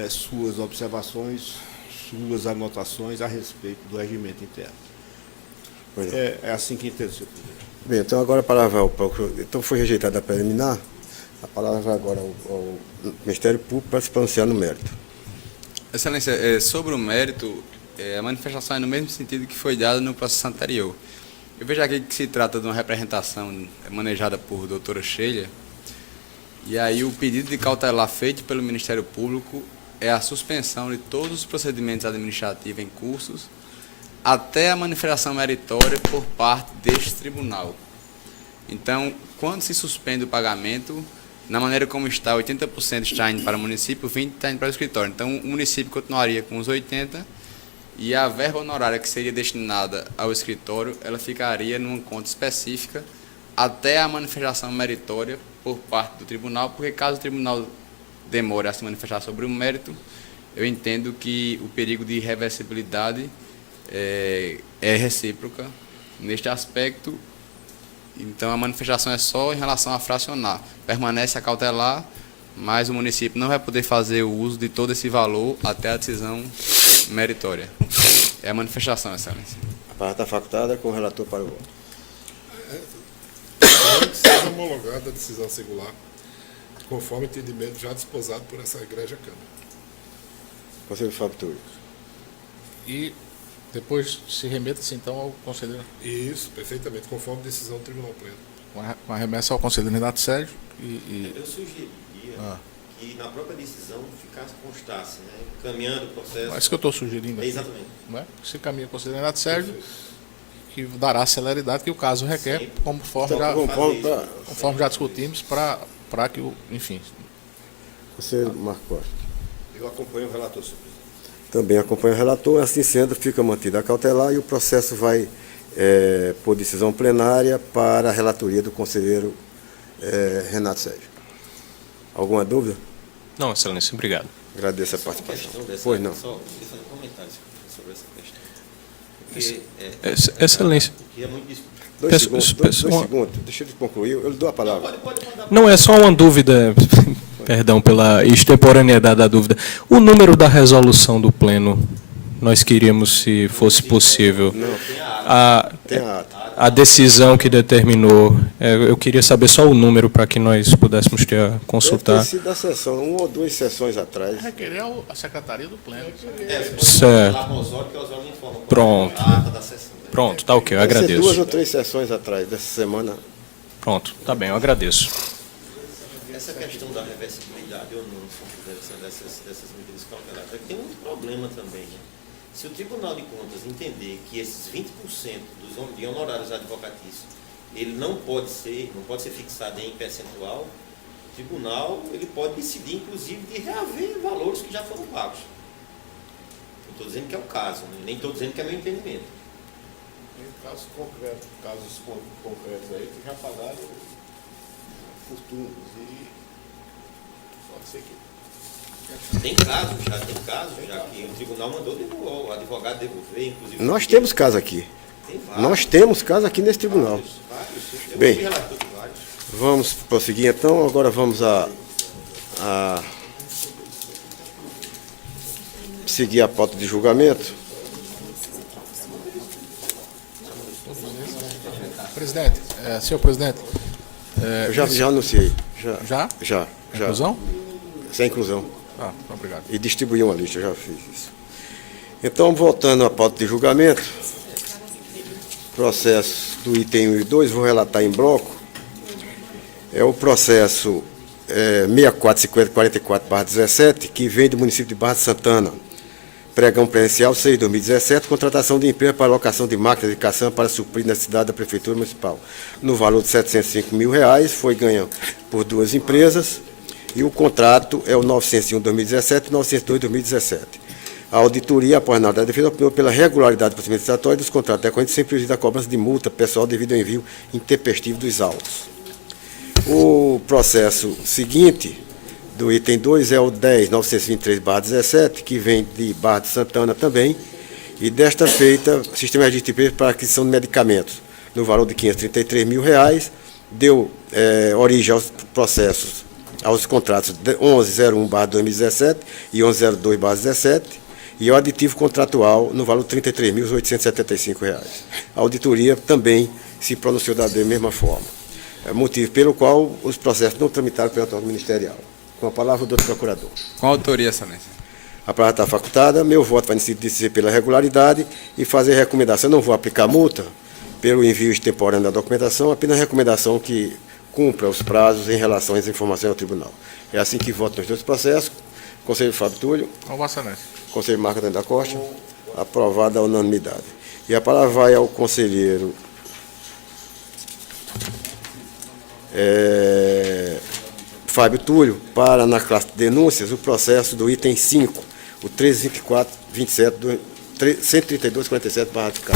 suas observações, suas anotações a respeito do regimento interno. É assim que entendo, senhor presidente. Bem, então agora a palavra ao procurador. Então foi rejeitada a preliminar, a palavra vai agora ao Ministério Público para se pronunciar no mérito. Excelência, sobre o mérito, a manifestação é no mesmo sentido que foi dada no processo anterior. Eu vejo aqui que se trata de uma representação manejada por doutora Sheila, e aí o pedido de cautelar feito pelo Ministério Público é a suspensão de todos os procedimentos administrativos em cursos até a manifestação meritória por parte deste tribunal. Então, quando se suspende o pagamento, na maneira como está, 80% está indo para o município, 20% está indo para o escritório. Então, o município continuaria com os 80% e a verba honorária que seria destinada ao escritório, ela ficaria numa conta específica até a manifestação meritória por parte do tribunal, porque caso o tribunal demore a se manifestar sobre o mérito, eu entendo que o perigo de reversibilidade é recíproca neste aspecto. Então, a manifestação é só em relação a fracionar. Permanece a cautelar, mas o município não vai poder fazer o uso de todo esse valor até a decisão meritória. É a manifestação, Excelência. A palavra está facultada com o relator para o voto. Seja homologada a decisão singular, conforme o entendimento já disposado por essa Igreja Câmara. Conselheiro Fábio Túlio. E depois se remeta-se então ao conselheiro, Isso, perfeitamente, conforme decisão do Tribunal Pleno. com a remessa ao conselheiro Renato Sérgio Eu sugeriria que na própria decisão ficasse, constasse, né? Caminhando o processo. É isso que eu estou sugerindo aqui. Exatamente. Não é? Se caminha o conselheiro Renato Sérgio, que dará a celeridade que o caso requer, Sim. conforme, Então, conforme já discutimos, para que o, enfim, Conselheiro Marco Costa. Eu acompanho o relator, senhor presidente. Também acompanha o relator, assim sendo, fica mantida a cautelar e o processo vai, por decisão plenária, para a relatoria do conselheiro Renato Sérgio. Alguma dúvida? Não, Excelência, obrigado. Agradeço a Só uma participação. questão dessa, Pois não. Só queria fazer um comentário sobre essa questão. Porque, Excelência. que é muito discutido. Dois Peço- segundos, peço dois uma- segundos. Deixa eu concluir, eu lhe dou a palavra. Não, é só uma dúvida, perdão pela extemporaneidade da dúvida. O número da resolução do Pleno, nós queríamos, se fosse possível, Tem a ata. a decisão que determinou, eu queria saber só o número para que nós pudéssemos consultar. Deve ter sido da sessão, uma ou duas sessões atrás. requerer a secretaria do pleno. Certo. Lá com o Osório, que o Osório informa qual Pronto. é a ata da sessão. Pronto, tá ok, eu Deve ser duas agradeço. ou três sessões atrás, dessa semana. Pronto, tá bem, eu agradeço. Essa questão da reversibilidade ou não dessas medidas cautelares, é que tem um problema também. Né? Se o Tribunal de Contas entender que esses 20% de honorários advocatícios, ele não pode ser fixado em percentual, o tribunal ele pode decidir, inclusive, de reaver valores que já foram pagos. Não estou dizendo que é o caso, né? Nem estou dizendo que é meu entendimento. Tem casos concretos aí que já pagaram fortunas e pode ser que Tem casos já que o tribunal mandou devolver, o advogado devolver, inclusive. Nós temos caso aqui. Tem vários, Nós temos caso aqui nesse tribunal. vários. Eu Bem. fui relator de vários. Vamos prosseguir então, agora vamos a seguir a pauta de julgamento. Presidente, senhor presidente, Eu já anunciei. já? Já. Inclusão? Sem inclusão. Ah, obrigado. E distribuí uma lista, já fiz isso. Então, voltando à pauta de julgamento, processo do item 1 e 2, vou relatar em bloco. É o processo 645044/17, que vem do município de Barra de Santana. Pregão presencial 6 de 2017, contratação de empresa para alocação de máquinas de caçamba para suprir necessidade da Prefeitura Municipal. No valor de R$ 705 mil, foi ganho por duas empresas, e o contrato é o 901/2017 e 902/2017. A auditoria, após análise da defesa, opinião pela regularidade do procedimento licitatório dos contratos decorrentes sem prejuízo da cobrança de multa pessoal devido ao envio intempestivo dos autos. O processo seguinte, do item 2, é o 10.923/17, que vem de Barra de Santana também, e desta feita, Sistema de Empresa para aquisição de medicamentos, no valor de R$ 533 mil, deu origem aos processos, aos contratos 1101/2017 e 1102/17, e o aditivo contratual no valor de R$ 33.875. A auditoria também se pronunciou da mesma forma. Motivo pelo qual os processos não tramitaram pela atual ministerial. Com a palavra, o doutor procurador. Com autoria, Excelência. A palavra está facultada, meu voto vai decidir pela regularidade e fazer recomendação. Eu não vou aplicar multa pelo envio extemporâneo da documentação, apenas recomendação que cumpra os prazos em relação às informações ao tribunal. É assim que voto nos dois processos. Conselheiro Fábio Túlio, Com Vossa Excelência. conselheiro Marco Antônio da Costa, aprovada a unanimidade. E a palavra vai ao conselheiro Fábio Túlio, para, na classe de denúncias, o processo do item 5, o 132427, 13247, barra de cá.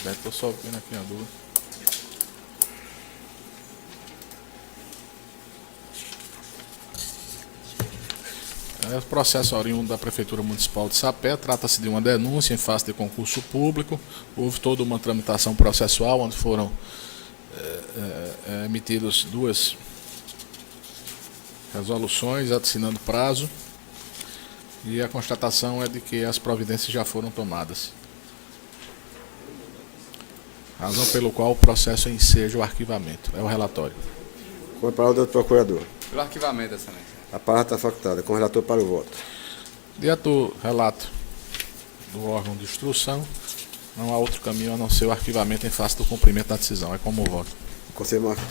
presidente. Estou só vendo aqui a dúvida. O processo oriundo da Prefeitura Municipal de Sapé trata-se de uma denúncia em face de concurso público. Houve toda uma tramitação processual, onde foram emitidas 2 resoluções, assinando prazo, e a constatação é de que as providências já foram tomadas. Razão pelo qual o processo enseja o arquivamento. É o relatório. Com a palavra do procurador. Pelo arquivamento, excelência. A palavra está facultada. Com o relator para o voto. Diante do relato do órgão de instrução, não há outro caminho a não ser o arquivamento em face do cumprimento da decisão. É como o voto. Conselheiro Marco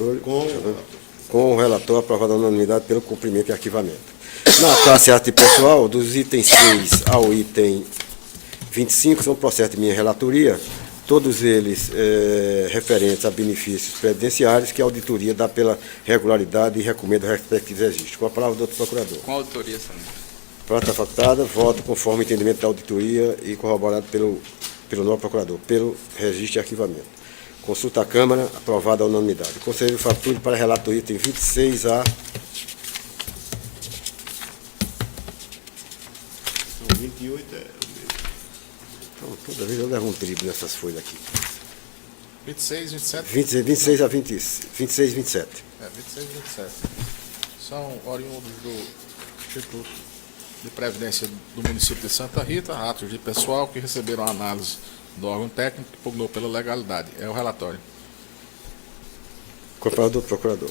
com o relator aprovado à unanimidade pelo cumprimento e arquivamento. Na classe arte pessoal, dos itens 6 ao item 25, são processos de minha relatoria, todos eles referentes a benefícios previdenciários, que a auditoria dá pela regularidade e recomenda o respectivo registro. Com a palavra do outro procurador. Com autoria, excelência. Palavra está facultada, voto conforme o entendimento da auditoria e corroborado pelo novo procurador, pelo registro e arquivamento. Consulta à Câmara, aprovada à unanimidade. Conselheiro Fábio para relato item 26A. Então, 28 é o mesmo. Então, toda vez eu levo um drible nessas folhas aqui. 26, 27. 26 a 26 e 27. 26 e 27. São oriundos do Instituto de Previdência do município de Santa Rita, atos de pessoal que receberam a análise do órgão técnico que pugnou pela legalidade. É o relatório. Com a palavra do procurador.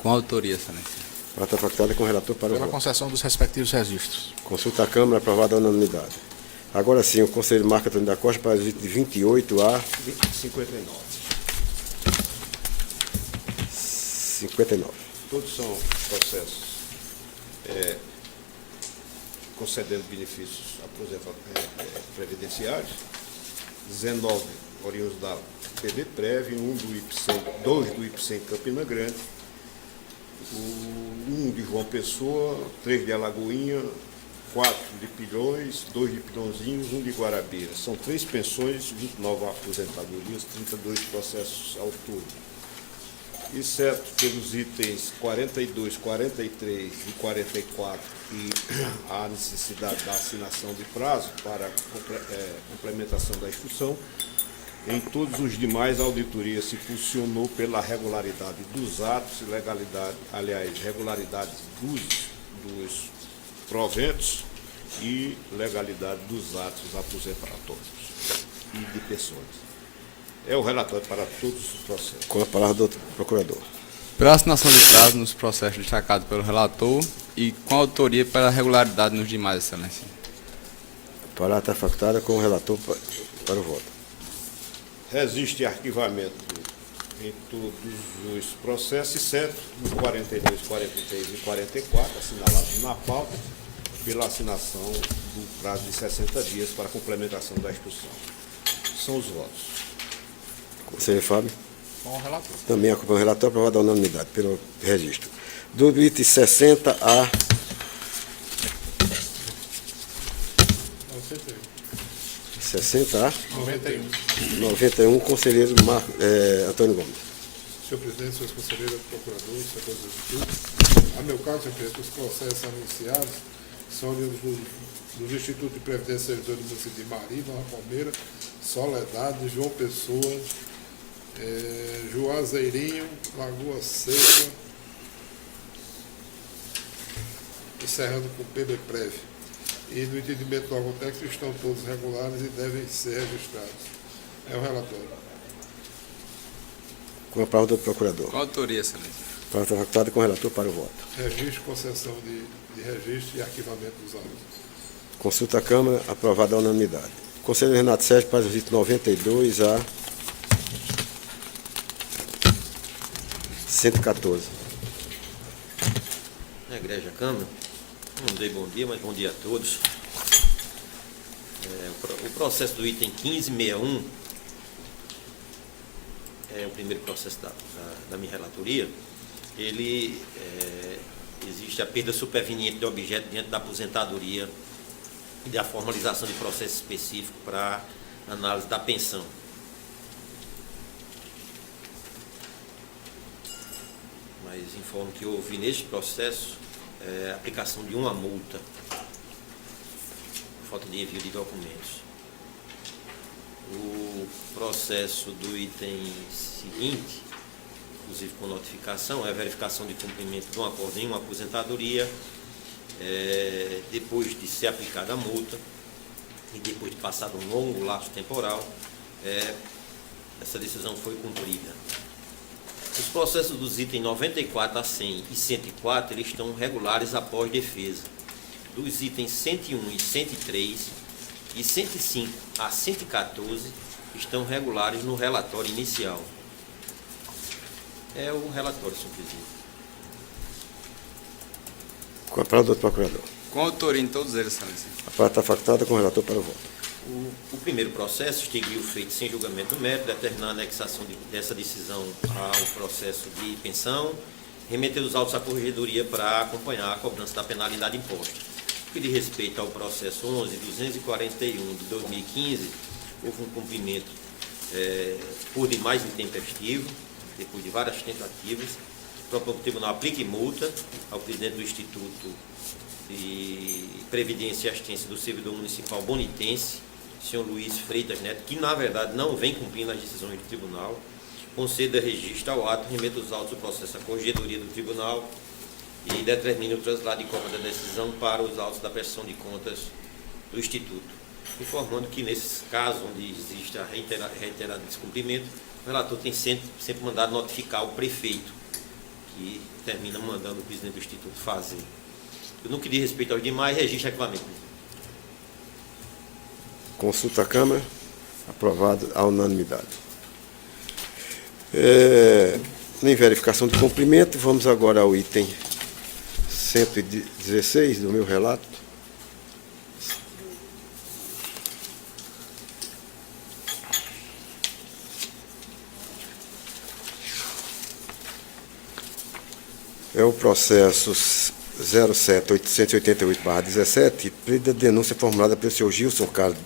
Com autoria, excelência. A palavra facultada com o relator para o Pela voto. concessão dos respectivos registros. Consulta à Câmara, aprovada à unanimidade. Agora sim, o conselheiro Marco Antônio da Costa para os itens de 28 a 59. 59. Todos são processos concedendo benefícios previdenciários. 19 oriundos da PB-Prev, 2 do IPCEM Campina Grande, 1 de João Pessoa, 3 de Alagoinha, 4 de Pilhões, 2 de Pilhãozinhos, 1 de Guarabira. São 3 pensões, 29 aposentadorias, 32 processos ao todo. Exceto pelos itens 42, 43 e 44, e a necessidade da assinação de prazo para complementação da instrução, em todos os demais, a auditoria se posicionou pela regularidade dos atos e regularidade dos proventos e legalidade dos atos aposentatórios e de pensões. É o relatório para todos os processos. Com a palavra do outro procurador. Pela assinação de prazo nos processos destacados pelo relator e com autoria pela regularidade nos demais, excelência. A palavra está facultada com o relator para o voto. Resiste arquivamento em todos os processos, exceto nos 42, 43 e 44, assinalados na pauta, pela assinação do prazo de 60 dias para complementação da instrução. São os votos. Conselheiro Fábio. Com o relator. Também acompanha o relator, aprovado à unanimidade pelo registro. Do item 60 a 60 a 91, conselheiro Antônio Gomes. Senhor presidente, senhores conselheiros, procuradores, senhores executivos, a meu caso, senhor presidente, os processos anunciados são oriundos dos Institutos de Previdência e Servidores do município de Mari, Nova Palmeira, Soledade, João Pessoa, Juazeirinho, Lagoa Seca, encerrando com PB-Prev. E no entendimento do órgão técnico estão todos regulares e devem ser registrados. É o relatório. Com a palavra do procurador. Com autoria, excelência. A palavra está facultada com o relator para o voto. Registro, concessão de registro e arquivamento dos autos. Consulta à Câmara, aprovada à unanimidade. Conselheiro Renato Sérgio para os itens 92 a 114. Na Igreja Câmara, não dei bom dia, mas bom dia a todos. O processo do item 1561, o primeiro processo da minha relatoria, ele existe a perda superveniente de objeto diante da aposentadoria e da formalização de processo específico para análise da pensão. lhes informo que houve neste processo aplicação de uma multa por falta de envio de documentos. O processo do item seguinte, inclusive com notificação, é a verificação de cumprimento de um acordo em uma aposentadoria, depois de ser aplicada a multa e depois de passado um longo lapso temporal, essa decisão foi cumprida. Os processos dos itens 94 a 100 e 104 eles estão regulares após defesa. Dos itens 101 e 103 e 105 a 114 estão regulares no relatório inicial. É o relatório, senhor presidente. Com a palavra do doutor procurador. Com autoria em todos eles, excelência. A palavra está facultada com o relator para o voto. O primeiro processo extinguiu o feito sem julgamento do mérito, determinando a anexação dessa decisão ao processo de pensão, remeter os autos à corregedoria para acompanhar a cobrança da penalidade imposta. No que diz respeito ao processo 11.241 de 2015, houve um cumprimento por demais intempestivo, depois de várias tentativas. Propõe que o tribunal aplique multa ao presidente do Instituto de Previdência e Assistência do Servidor Municipal Bonitense, senhor Luiz Freitas Neto, que na verdade não vem cumprindo as decisões do tribunal, conceda registro ao ato, remeta os autos do processo à corregedoria do tribunal e determine o traslado de cópia da decisão para os autos da prestação de contas do Instituto, informando que nesses casos onde existe a reiterado descumprimento, o relator tem sempre mandado notificar o prefeito, que termina mandando o presidente do Instituto fazer. No que diz respeito aos demais, registra arquivamento. Consulta a Câmara. Aprovado à unanimidade. Em verificação de cumprimento, vamos agora ao item 116 do meu relato. É o processo 07.888/17, da denúncia formulada pelo senhor Gilson Carlos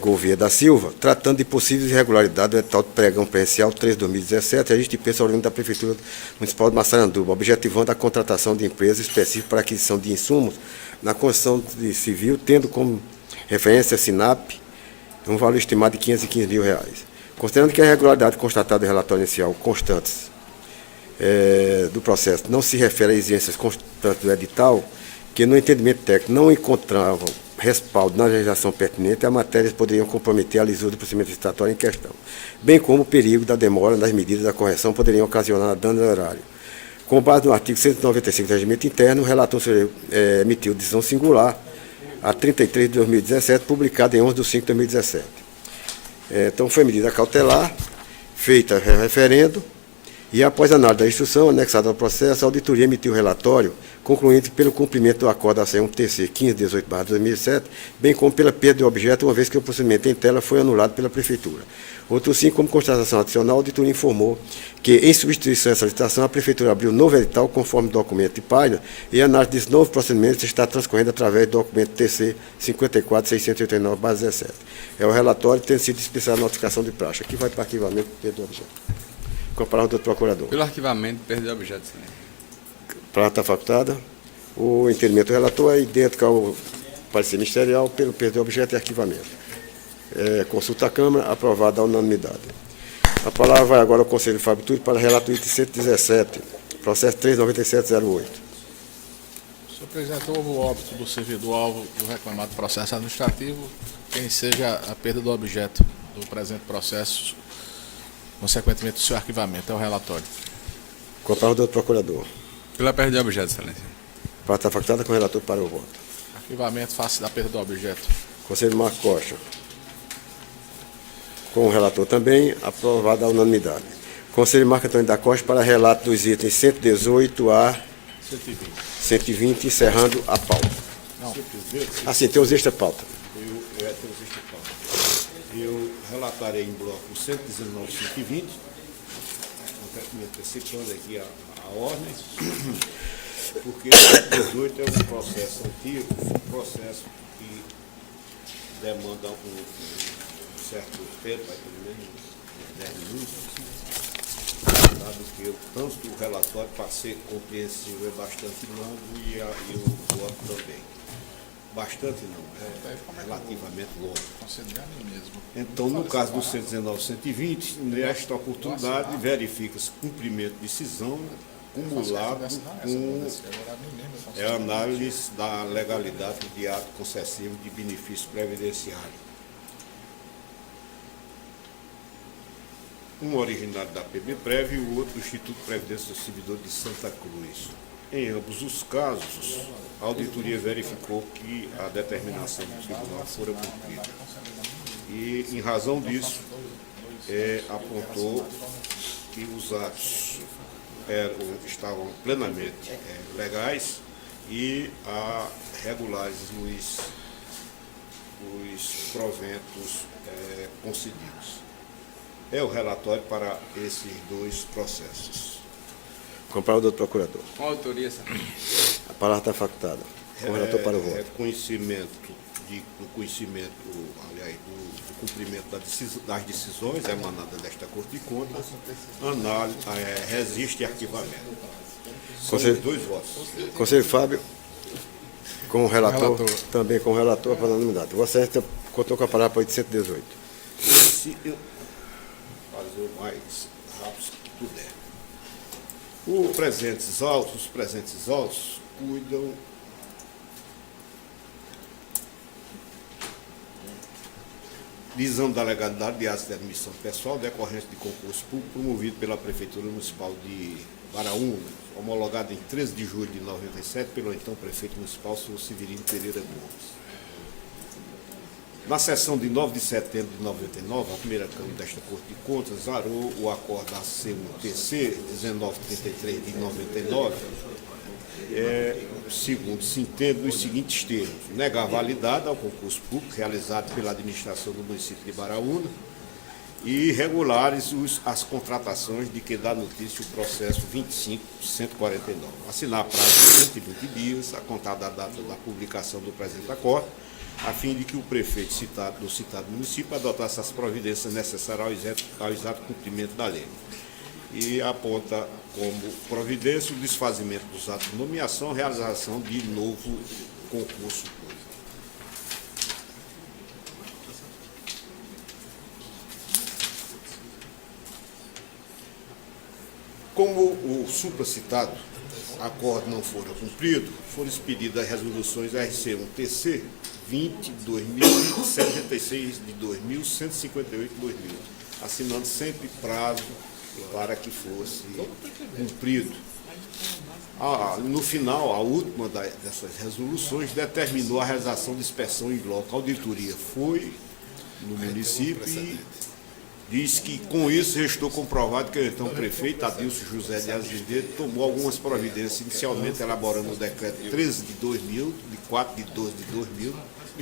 Gouveia da Silva, tratando de possíveis irregularidades do edital de pregão presencial 3/2017, registro de pessoal da Prefeitura Municipal de Massaranduba, objetivando a contratação de empresa específica para aquisição de insumos na construção civil, tendo como referência a SINAP, um valor estimado de R$515 mil. Considerando que a irregularidade constatada no relatório inicial constantes do processo não se refere a exigências constantes do edital, que no entendimento técnico não encontravam respaldo na legislação pertinente, as matérias poderiam comprometer a lisura do procedimento licitatório em questão, bem como o perigo da demora nas medidas da correção poderiam ocasionar dano horário. Com base no artigo 195 do Regimento Interno, o relator emitiu decisão singular a 33 de 2017, publicada em 11 de 5 de 2017. Então, foi medida cautelar, feita referendo, e após a análise da instrução anexada ao processo, a auditoria emitiu o relatório, concluindo pelo cumprimento do acordo ACE1-TC 1518/2007, bem como pela perda do objeto, uma vez que o procedimento em tela foi anulado pela Prefeitura. Outro sim, como constatação adicional, a auditoria informou que, em substituição a essa licitação, a Prefeitura abriu novo edital, conforme documento de página, e a análise desse novo procedimento está transcorrendo através do documento TC 54.689/17. É o relatório tendo sido dispensada a notificação de praxe. Aqui vai para arquivamento e perda do objeto. Com a palavra do procurador. Pelo arquivamento, perdeu objeto, excelência. A palavra está facultada. O entendimento do relator é idêntico ao parecer ministerial pelo perda de objeto e arquivamento. Consulta a Câmara, aprovada à unanimidade. A palavra vai agora ao Conselho de Fábio Túlio para relato item 117, processo 39708. Senhor presidente, houve o óbito do servidor-alvo do reclamado processo administrativo, quem seja a perda do objeto do presente processo, consequentemente do seu arquivamento. É o relatório. Com a palavra do procurador. Pela perda de objeto, excelência. A palavra está facultada com o relator para o voto. Arquivamento face da perda do objeto. Conselho Marco Costa. Com o relator também, aprovada a unanimidade. Conselho Marco Antônio da Costa para relato dos itens 118 a 120, encerrando a pauta. Não. Assim, tem os extra-pauta. Eu relatarei em bloco 119, 120, antecipando aqui a ordem, porque o 118 é um processo antigo, um processo que demanda um certo tempo, pelo menos 10 minutos, dado que tanto o relatório, para ser compreensível, é bastante longo e o voto também. Bastante não, é relativamente longo. Então, no caso do 119 120, nesta oportunidade, verifica-se cumprimento de decisão cumulado com a análise da legalidade de ato concessivo de benefício previdenciário. Um originário da PBPrev e o outro do Instituto de Previdência do Servidor de Santa Cruz. Em ambos os casos, a auditoria verificou que a determinação do tribunal fora cumprida. E, em razão disso, apontou que os atos estavam plenamente legais e regulares os proventos concedidos. É o relatório para esses dois processos. Comparador do procurador. Com autoria, senhor. A palavra está facultada. O relator para o voto. Reconhecimento do cumprimento das decisões emanadas desta Corte de Contas, análise, resiste arquivamento. São os dois votos. Conselheiro Fábio, com o relator, Relator. também com o relator para unanimidade. Vossa Excelência contou com a palavra para 818. Se eu fazer o mais rápido que puder. Os presentes autos cuidam de exame da legalidade de atos de admissão pessoal decorrente de concurso público promovido pela Prefeitura Municipal de Baraúna, homologado em 13 de julho de 97 pelo então prefeito municipal, senhor Severino Pereira Gomes. Na sessão de 9 de setembro de 99, a primeira Câmara desta Corte de Contas arou o acordo AC1TC 1933 de 99, segundo se entende, nos seguintes termos: negar validade ao concurso público realizado pela administração do município de Baraúna e regulares as contratações de que dá notícia o processo 25.149. Assinar prazo de 120 dias, a contar da data da publicação do presente acordo, a fim de que o prefeito do citado município adotasse as providências necessárias ao exato cumprimento da lei. E aponta como providência o desfazimento dos atos de nomeação, realização de novo concurso público. Como o supracitado acordo não fora cumprido, foram expedidas as resoluções RC1-TC 20.2076 de 20.158 de 2000, assinando sempre prazo para que fosse cumprido. No final, a última dessas resoluções determinou a realização de inspeção em loco. A auditoria foi no município e diz que, com isso, restou comprovado que o então prefeito Adilson José de Azevedo tomou algumas providências, inicialmente elaborando o decreto 13 de 2000, de 4 de 12 de 2000,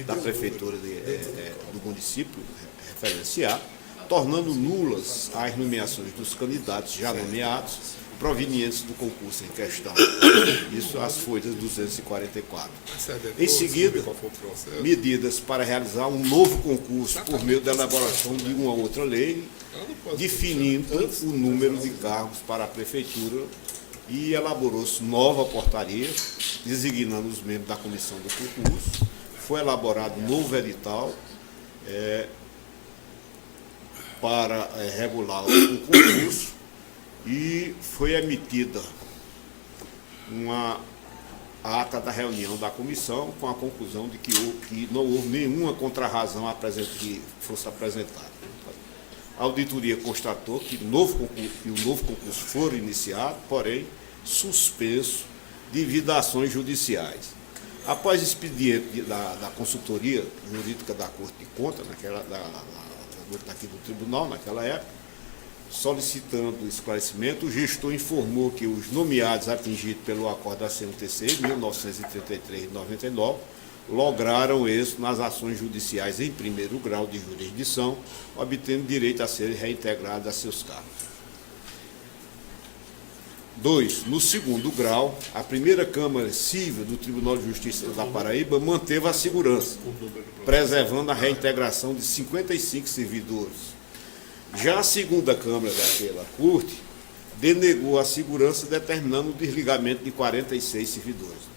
da prefeitura do município referenciado, tornando nulas as nomeações dos candidatos já nomeados, provenientes do concurso em questão. Isso as folhas 244. Em seguida, medidas para realizar um novo concurso por meio da elaboração de uma outra lei, definindo o número de cargos para a prefeitura, e elaborou-se nova portaria, designando os membros da comissão do concurso. Foi elaborado um novo edital para regular o concurso, e foi emitida uma ata da reunião da comissão com a conclusão de que não houve nenhuma contrarrazão que fosse apresentada. A auditoria constatou que o novo concurso foi iniciado, porém suspenso devido a ações judiciais. Após expediente da consultoria jurídica da Corte de Contas, aqui do tribunal, naquela época, solicitando esclarecimento, o gestor informou que os nomeados atingidos pelo acordo da CNTC, 1933 e 99, lograram êxito nas ações judiciais em primeiro grau de jurisdição, obtendo direito a serem reintegrados a seus cargos. 2. No segundo grau, a primeira Câmara Civil do Tribunal de Justiça da Paraíba manteve a segurança, preservando a reintegração de 55 servidores. Já a segunda Câmara daquela Corte denegou a segurança, determinando o desligamento de 46 servidores.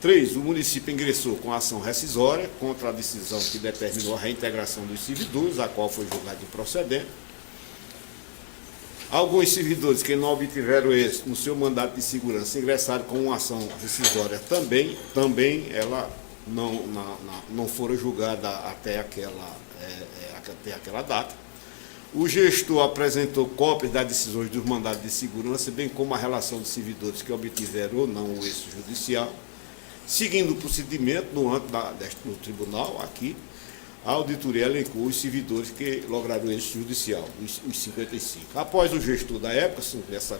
3. O município ingressou com ação rescisória contra a decisão que determinou a reintegração dos servidores, a qual foi julgada improcedente. Alguns servidores que não obtiveram êxito no seu mandato de segurança ingressaram com uma ação rescisória também ela não foram julgadas até aquela data. O gestor apresentou cópias das decisões dos mandados de segurança, bem como a relação de servidores que obtiveram ou não o êxito judicial. Seguindo o procedimento no âmbito no tribunal, aqui, a auditoria elencou os servidores que lograram êxito judicial, os 55. Após o gestor da época,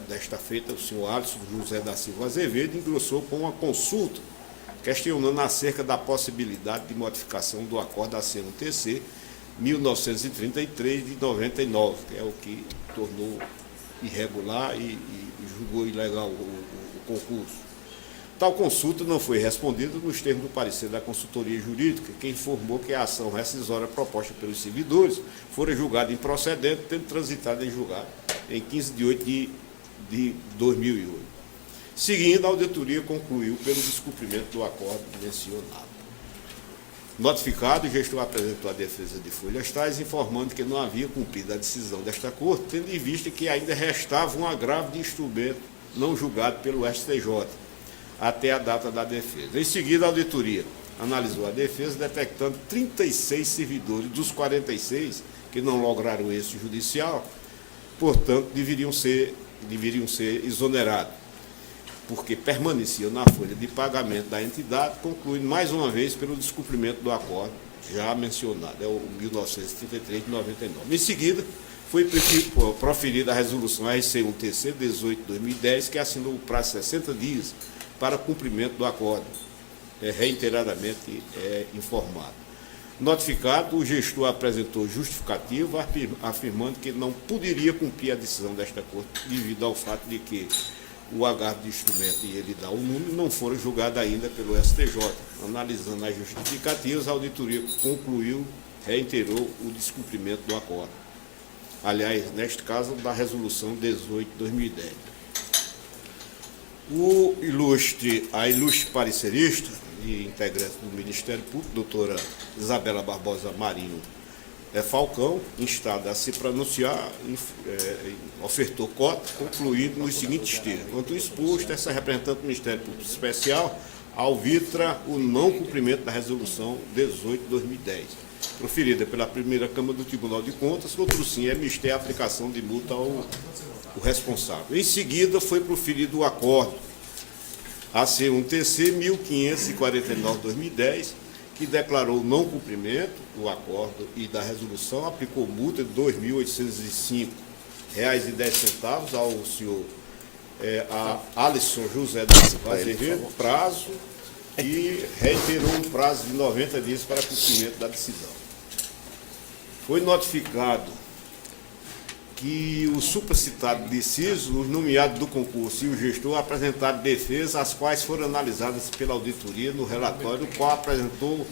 desta feita, o senhor Alisson José da Silva Azevedo, engrossou com uma consulta, questionando acerca da possibilidade de modificação do acordo da CNTC 1933 de 99, que é o que tornou irregular e julgou ilegal o concurso. Tal consulta não foi respondida nos termos do parecer da consultoria jurídica, que informou que a ação rescisória proposta pelos servidores fora julgada improcedente, tendo transitado em julgado em 15 de 8 de 2008. Seguindo, a auditoria concluiu pelo descumprimento do acordo mencionado. Notificado, o gestor apresentou a defesa de folhas tais, informando que não havia cumprido a decisão desta Corte, tendo em vista que ainda restava um agravo de instrumento não julgado pelo STJ, até a data da defesa. Em seguida, a auditoria analisou a defesa, detectando 36 servidores dos 46 que não lograram êxito judicial, portanto, deveriam ser exonerados, porque permaneciam na folha de pagamento da entidade, concluindo mais uma vez pelo descumprimento do acordo já mencionado, é o 1933 de 99. Em seguida, foi proferida a resolução RC1-TC 18/2010, que assinou o prazo de 60 dias para cumprimento do acordo, reiteradamente informado. Notificado, o gestor apresentou justificativa, afirmando que não poderia cumprir a decisão desta Corte, devido ao fato de que o agarro de instrumento e ele dá o número não foram julgados ainda pelo STJ. Analisando as justificativas, a auditoria concluiu, reiterou o descumprimento do acordo. Aliás, neste caso, da resolução 18/2010. A ilustre parecerista e integrante do Ministério Público, doutora Isabela Barbosa Marinho Falcão, instada a se pronunciar, ofertou cota, concluindo nos seguintes termos. Quanto exposto, essa representante do Ministério Público Especial alvitra o não cumprimento da resolução 18/2010, proferida pela primeira Câmara do Tribunal de Contas, outro sim é mistério a aplicação de multa ao responsável. Em seguida, foi proferido o acordo AC1-TC 1549/2010, que declarou não cumprimento do acordo e da resolução, aplicou multa de R$ 2.805,10 ao senhor Alisson José da Silva Azevedo, prazo, e reiterou um prazo de 90 dias para cumprimento da decisão. Foi notificado que o supracitado deciso, os nomeados do concurso e o gestor apresentaram defesas, as quais foram analisadas pela auditoria no relatório, o qual apresentou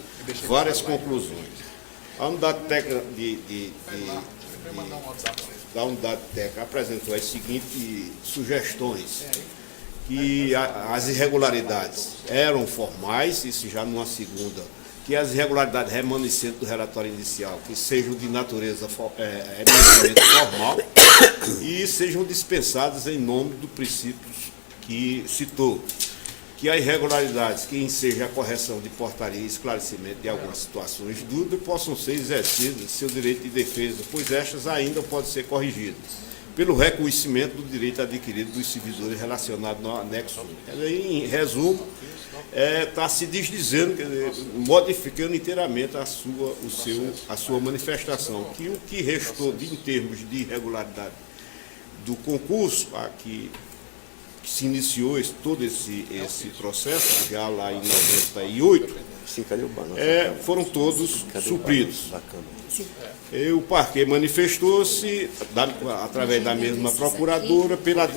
várias conclusões. A unidade técnica da unidade técnica apresentou as seguintes sugestões: que as irregularidades eram formais, isso já numa segunda, que as irregularidades remanescentes do relatório inicial, que sejam de natureza eminentemente formal e sejam dispensadas em nome do princípio que citou, que as irregularidades que enseja a correção de portaria e esclarecimento de algumas situações de dúvida possam ser exercidas seu direito de defesa, pois estas ainda podem ser corrigidas pelo reconhecimento do direito adquirido dos servidores relacionados no anexo 1. Em resumo, está se desdizendo, quer dizer, modificando inteiramente a sua manifestação, que o que restou em termos de irregularidade do concurso, que se iniciou todo esse processo, já lá em 98, Sim, cadê o balanço? foram todos Cadê o supridos. balanço da Câmara? E o parquet manifestou-se, através da mesma procuradora, pela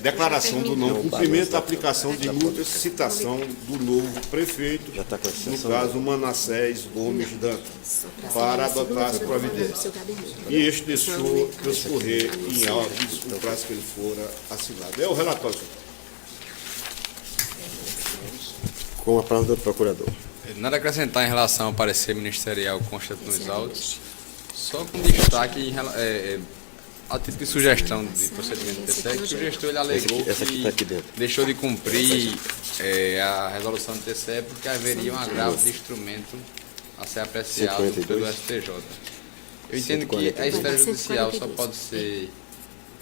declaração do não cumprimento da aplicação de multas, citação do novo prefeito, Já está com a no exceção. caso Manassés Gomes Dantas, para adotar as providências. E este deixou transcorrer em autos o prazo que ele fora assinado. É o relatório, senhor. Com a palavra do procurador. Nada a acrescentar em relação ao parecer ministerial constante nos autos, só com destaque a título de sugestão de procedimento do TCE, que o gestor ele alegou Essa aqui tá aqui que dentro. deixou de cumprir a resolução do TCE porque haveria um agravo de instrumento a ser apreciado 142. pelo STJ. Eu entendo que a esfera judicial só pode ser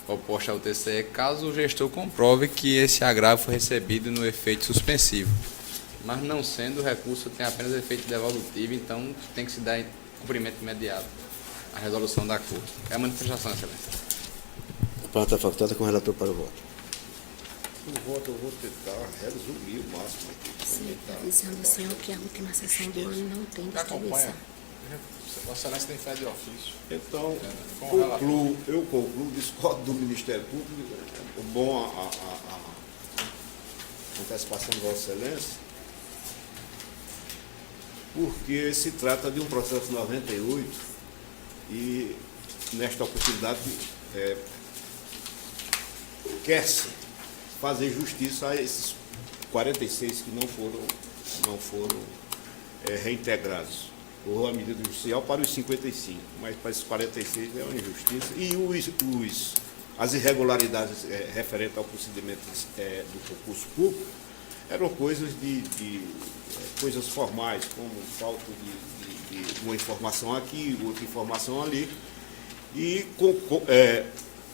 oposta ao TCE caso o gestor comprove que esse agravo foi recebido no efeito suspensivo. Mas não sendo, o recurso tem apenas efeito devolutivo, então tem que se dar cumprimento imediato à resolução da Corte. É a manifestação, excelência. A palavra está facultada com o relator para o voto. O voto eu vou tentar resumir o máximo aqui. Sim, avisando o senhor que a última sessão do ano não tem Que acompanha. distribuição. Vossa Excelência tem fé de ofício. Então, Com o relator. eu concluo, discordo do Ministério Público, bom a antecipação de Vossa Excelência, porque se trata de um processo 98 e, nesta oportunidade, quer-se fazer justiça a esses 46 que não foram reintegrados. Ou a medida judicial para os 55, mas para esses 46 é uma injustiça. E as irregularidades referentes ao procedimento do concurso público eram coisas coisas formais, como falta de uma informação aqui, outra informação ali. E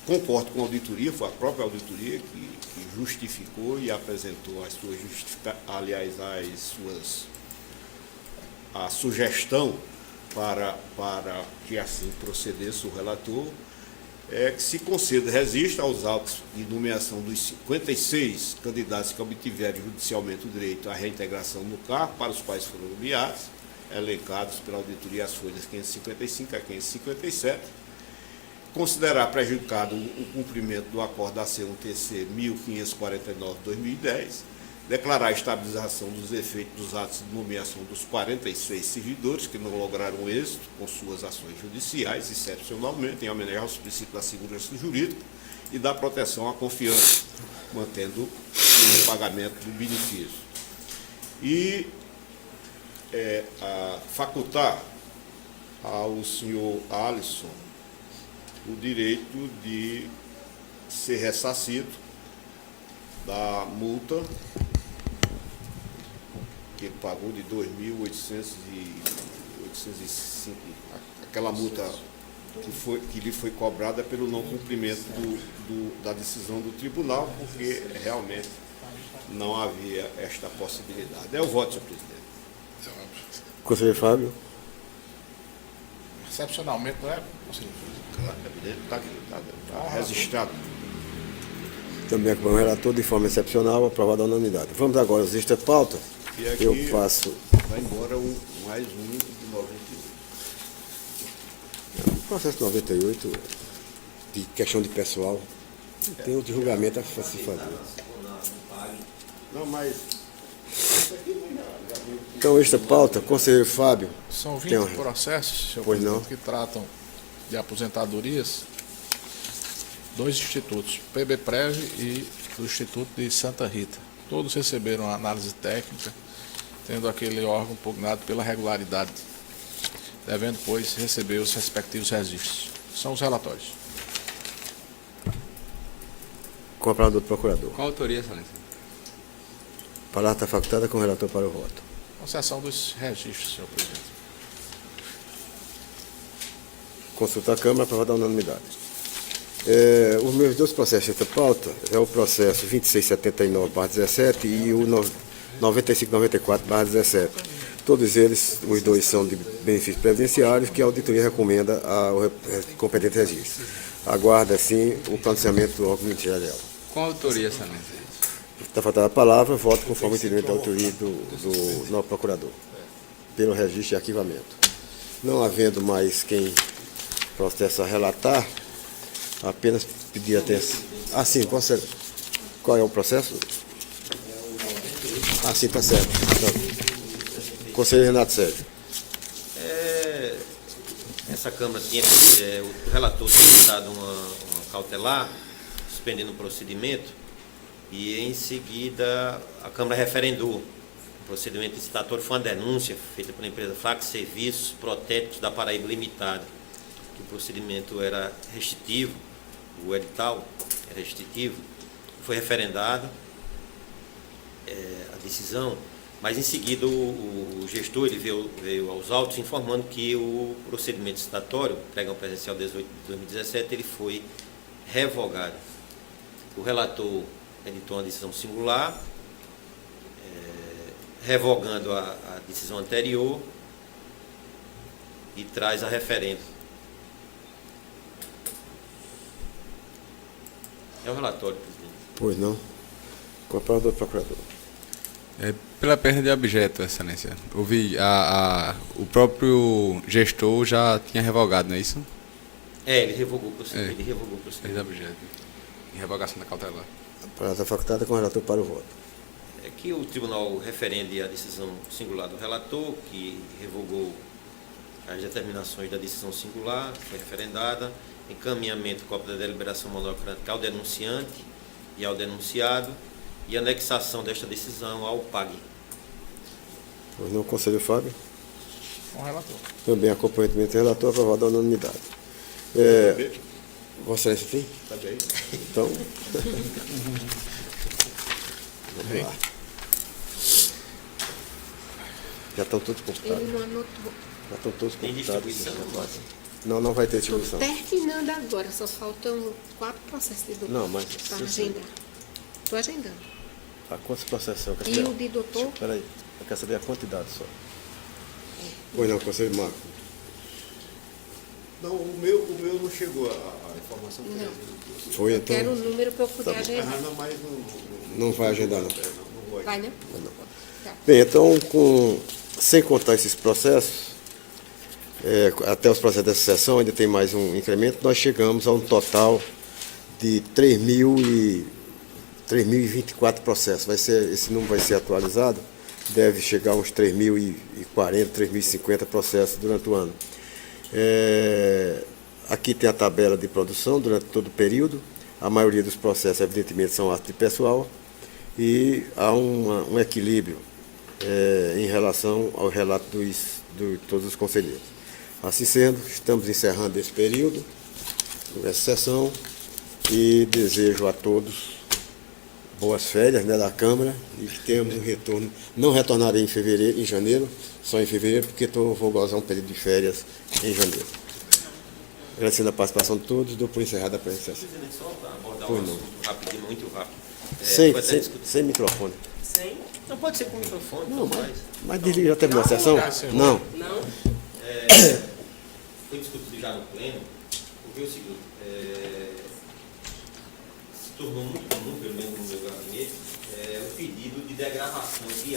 concordo com a auditoria, foi a própria auditoria que justificou e apresentou as suas a sugestão para que assim procedesse o relator, que se conceda registro aos autos de nomeação dos 56 candidatos que obtiverem judicialmente o direito à reintegração no cargo, para os quais foram nomeados, elencados pela auditoria as folhas 555 a 557, considerar prejudicado o cumprimento do acordo da C1TC 1549-2010, declarar a estabilização dos efeitos dos atos de nomeação dos 46 servidores que não lograram êxito com suas ações judiciais, excepcionalmente, em homenagem aos princípios da segurança jurídica e da proteção à confiança, mantendo o pagamento do benefício. E facultar ao senhor Alisson o direito de ser ressarcido da multa que ele pagou de 2.805, aquela multa que lhe foi cobrada pelo não cumprimento da decisão do tribunal, porque realmente não havia esta possibilidade. É o voto, senhor presidente. Conselheiro Fábio. Excepcionalmente, não é? Está registrado. Também com o relator de forma excepcional, aprovado a unanimidade. Vamos agora às listas de pauta. E aqui Eu passo. vai embora mais um de 98. O processo 98, de questão de pessoal, tem outro julgamento a se fazer. Não, mas Então, esta pauta, conselheiro Fábio. São 20 Tem um- processos, senhor Pois presidente, não. que tratam de aposentadorias, dois institutos, PBPrev e o Instituto de Santa Rita. Todos receberam a análise técnica, tendo aquele órgão pugnado pela regularidade, devendo, pois, receber os respectivos registros. São os relatórios. Com a palavra do procurador. Com autoria, excelência. A palavra está facultada com o relator para o voto. Concessão dos registros, senhor presidente. Consulta a Câmara, aprovada a unanimidade. Os meus dois processos desta pauta é o processo 2679/17 e o 9594/17. Todos eles, os dois são de benefícios previdenciários que a auditoria recomenda ao competente registro. Aguarda, assim, o pronunciamento do órgão ministerial. Com autoria, excelência. Está faltando a palavra, voto conforme o entendimento da autoria do novo procurador. pelo registro de arquivamento. Não havendo mais quem processa relatar, apenas pedir atenção. Ah, sim, qual é o processo? Ah, sim, está certo. Então, conselheiro Renato Sérgio. Essa Câmara tinha, o relator tinha dado uma cautelar, suspendendo o procedimento, e em seguida a Câmara referendou. O procedimento licitatório foi uma denúncia feita pela empresa Flax Serviços Protéticos da Paraíba Limitada, que o procedimento era restritivo, o edital era restritivo, foi referendado a decisão, mas em seguida o gestor ele veio aos autos informando que o procedimento licitatório, pregão presencial 18 de 2017, ele foi revogado. O relator editou uma decisão singular, revogando a decisão anterior e traz a referendo. É o relatório, presidente. Pois não. Com a palavra do procurador. Pela perda de objeto, excelência. O próprio gestor já tinha revogado, não é isso? Ele revogou o procedimento. Ele revogou o Perda procedimento. de objeto. Em revogação da cautelar. A palavra está facultada com o relator para o voto. É que o tribunal referende a decisão singular do relator, que revogou as determinações da decisão singular, foi referendada, encaminhamento, cópia da deliberação monocrática ao denunciante e ao denunciado, e anexação desta decisão ao PAG. Pois não, conselheiro Fábio. Com o relator. Também acompanhamento do relator, aprovado à unanimidade. Vossa Excelência tem? Está bem. Então, vamos lá. Já estão todos computados. Ele não anotou. Já estão todos Tem computados. distribuição? Não vai ter Estou distribuição. terminando agora, só faltam 4 processos de doutor Não, mas para se- agendar. Estou agendando. Ah, quantos processos são? E o de doutor? Espera aí, eu quero saber a quantidade só. Pois não, conselheiro Marco. Não, o meu não chegou a informação. que Não. eu- Foi Eu então? quero o número para eu poder Tá bom. agendar. Ah, não, mas Não vai agendar, não. Não vou. Vai, né? Bem, então, sem contar esses processos, até os processos dessa sessão ainda tem mais um incremento, nós chegamos a um total de 3.024 processos. Esse número vai ser atualizado, deve chegar a uns 3.040, 3.050 processos durante o ano. Aqui tem a tabela de produção durante todo o período. A maioria dos processos, evidentemente, são atos de pessoal e há um equilíbrio em relação ao relato de todos os conselheiros. Assim sendo, estamos encerrando esse período, essa sessão, e desejo a todos boas férias, né, da Câmara, e que tenhamos um retorno. Não retornarei em janeiro, só em fevereiro, porque vou gozar um período de férias em janeiro. Agradecendo a participação de todos, dou por encerrada a apresentação. Presidente, só para abordar Pois um não. assunto rapidinho, muito rápido. Sem, Foi até sem, discutido. sem microfone. Não pode ser com microfone, Não, não faz. mas desliga, já terminou a sessão? Não. Foi discutido já no pleno, porque é o seguinte, se tornou muito comum, pelo menos no meu gabinete, o pedido de degravação de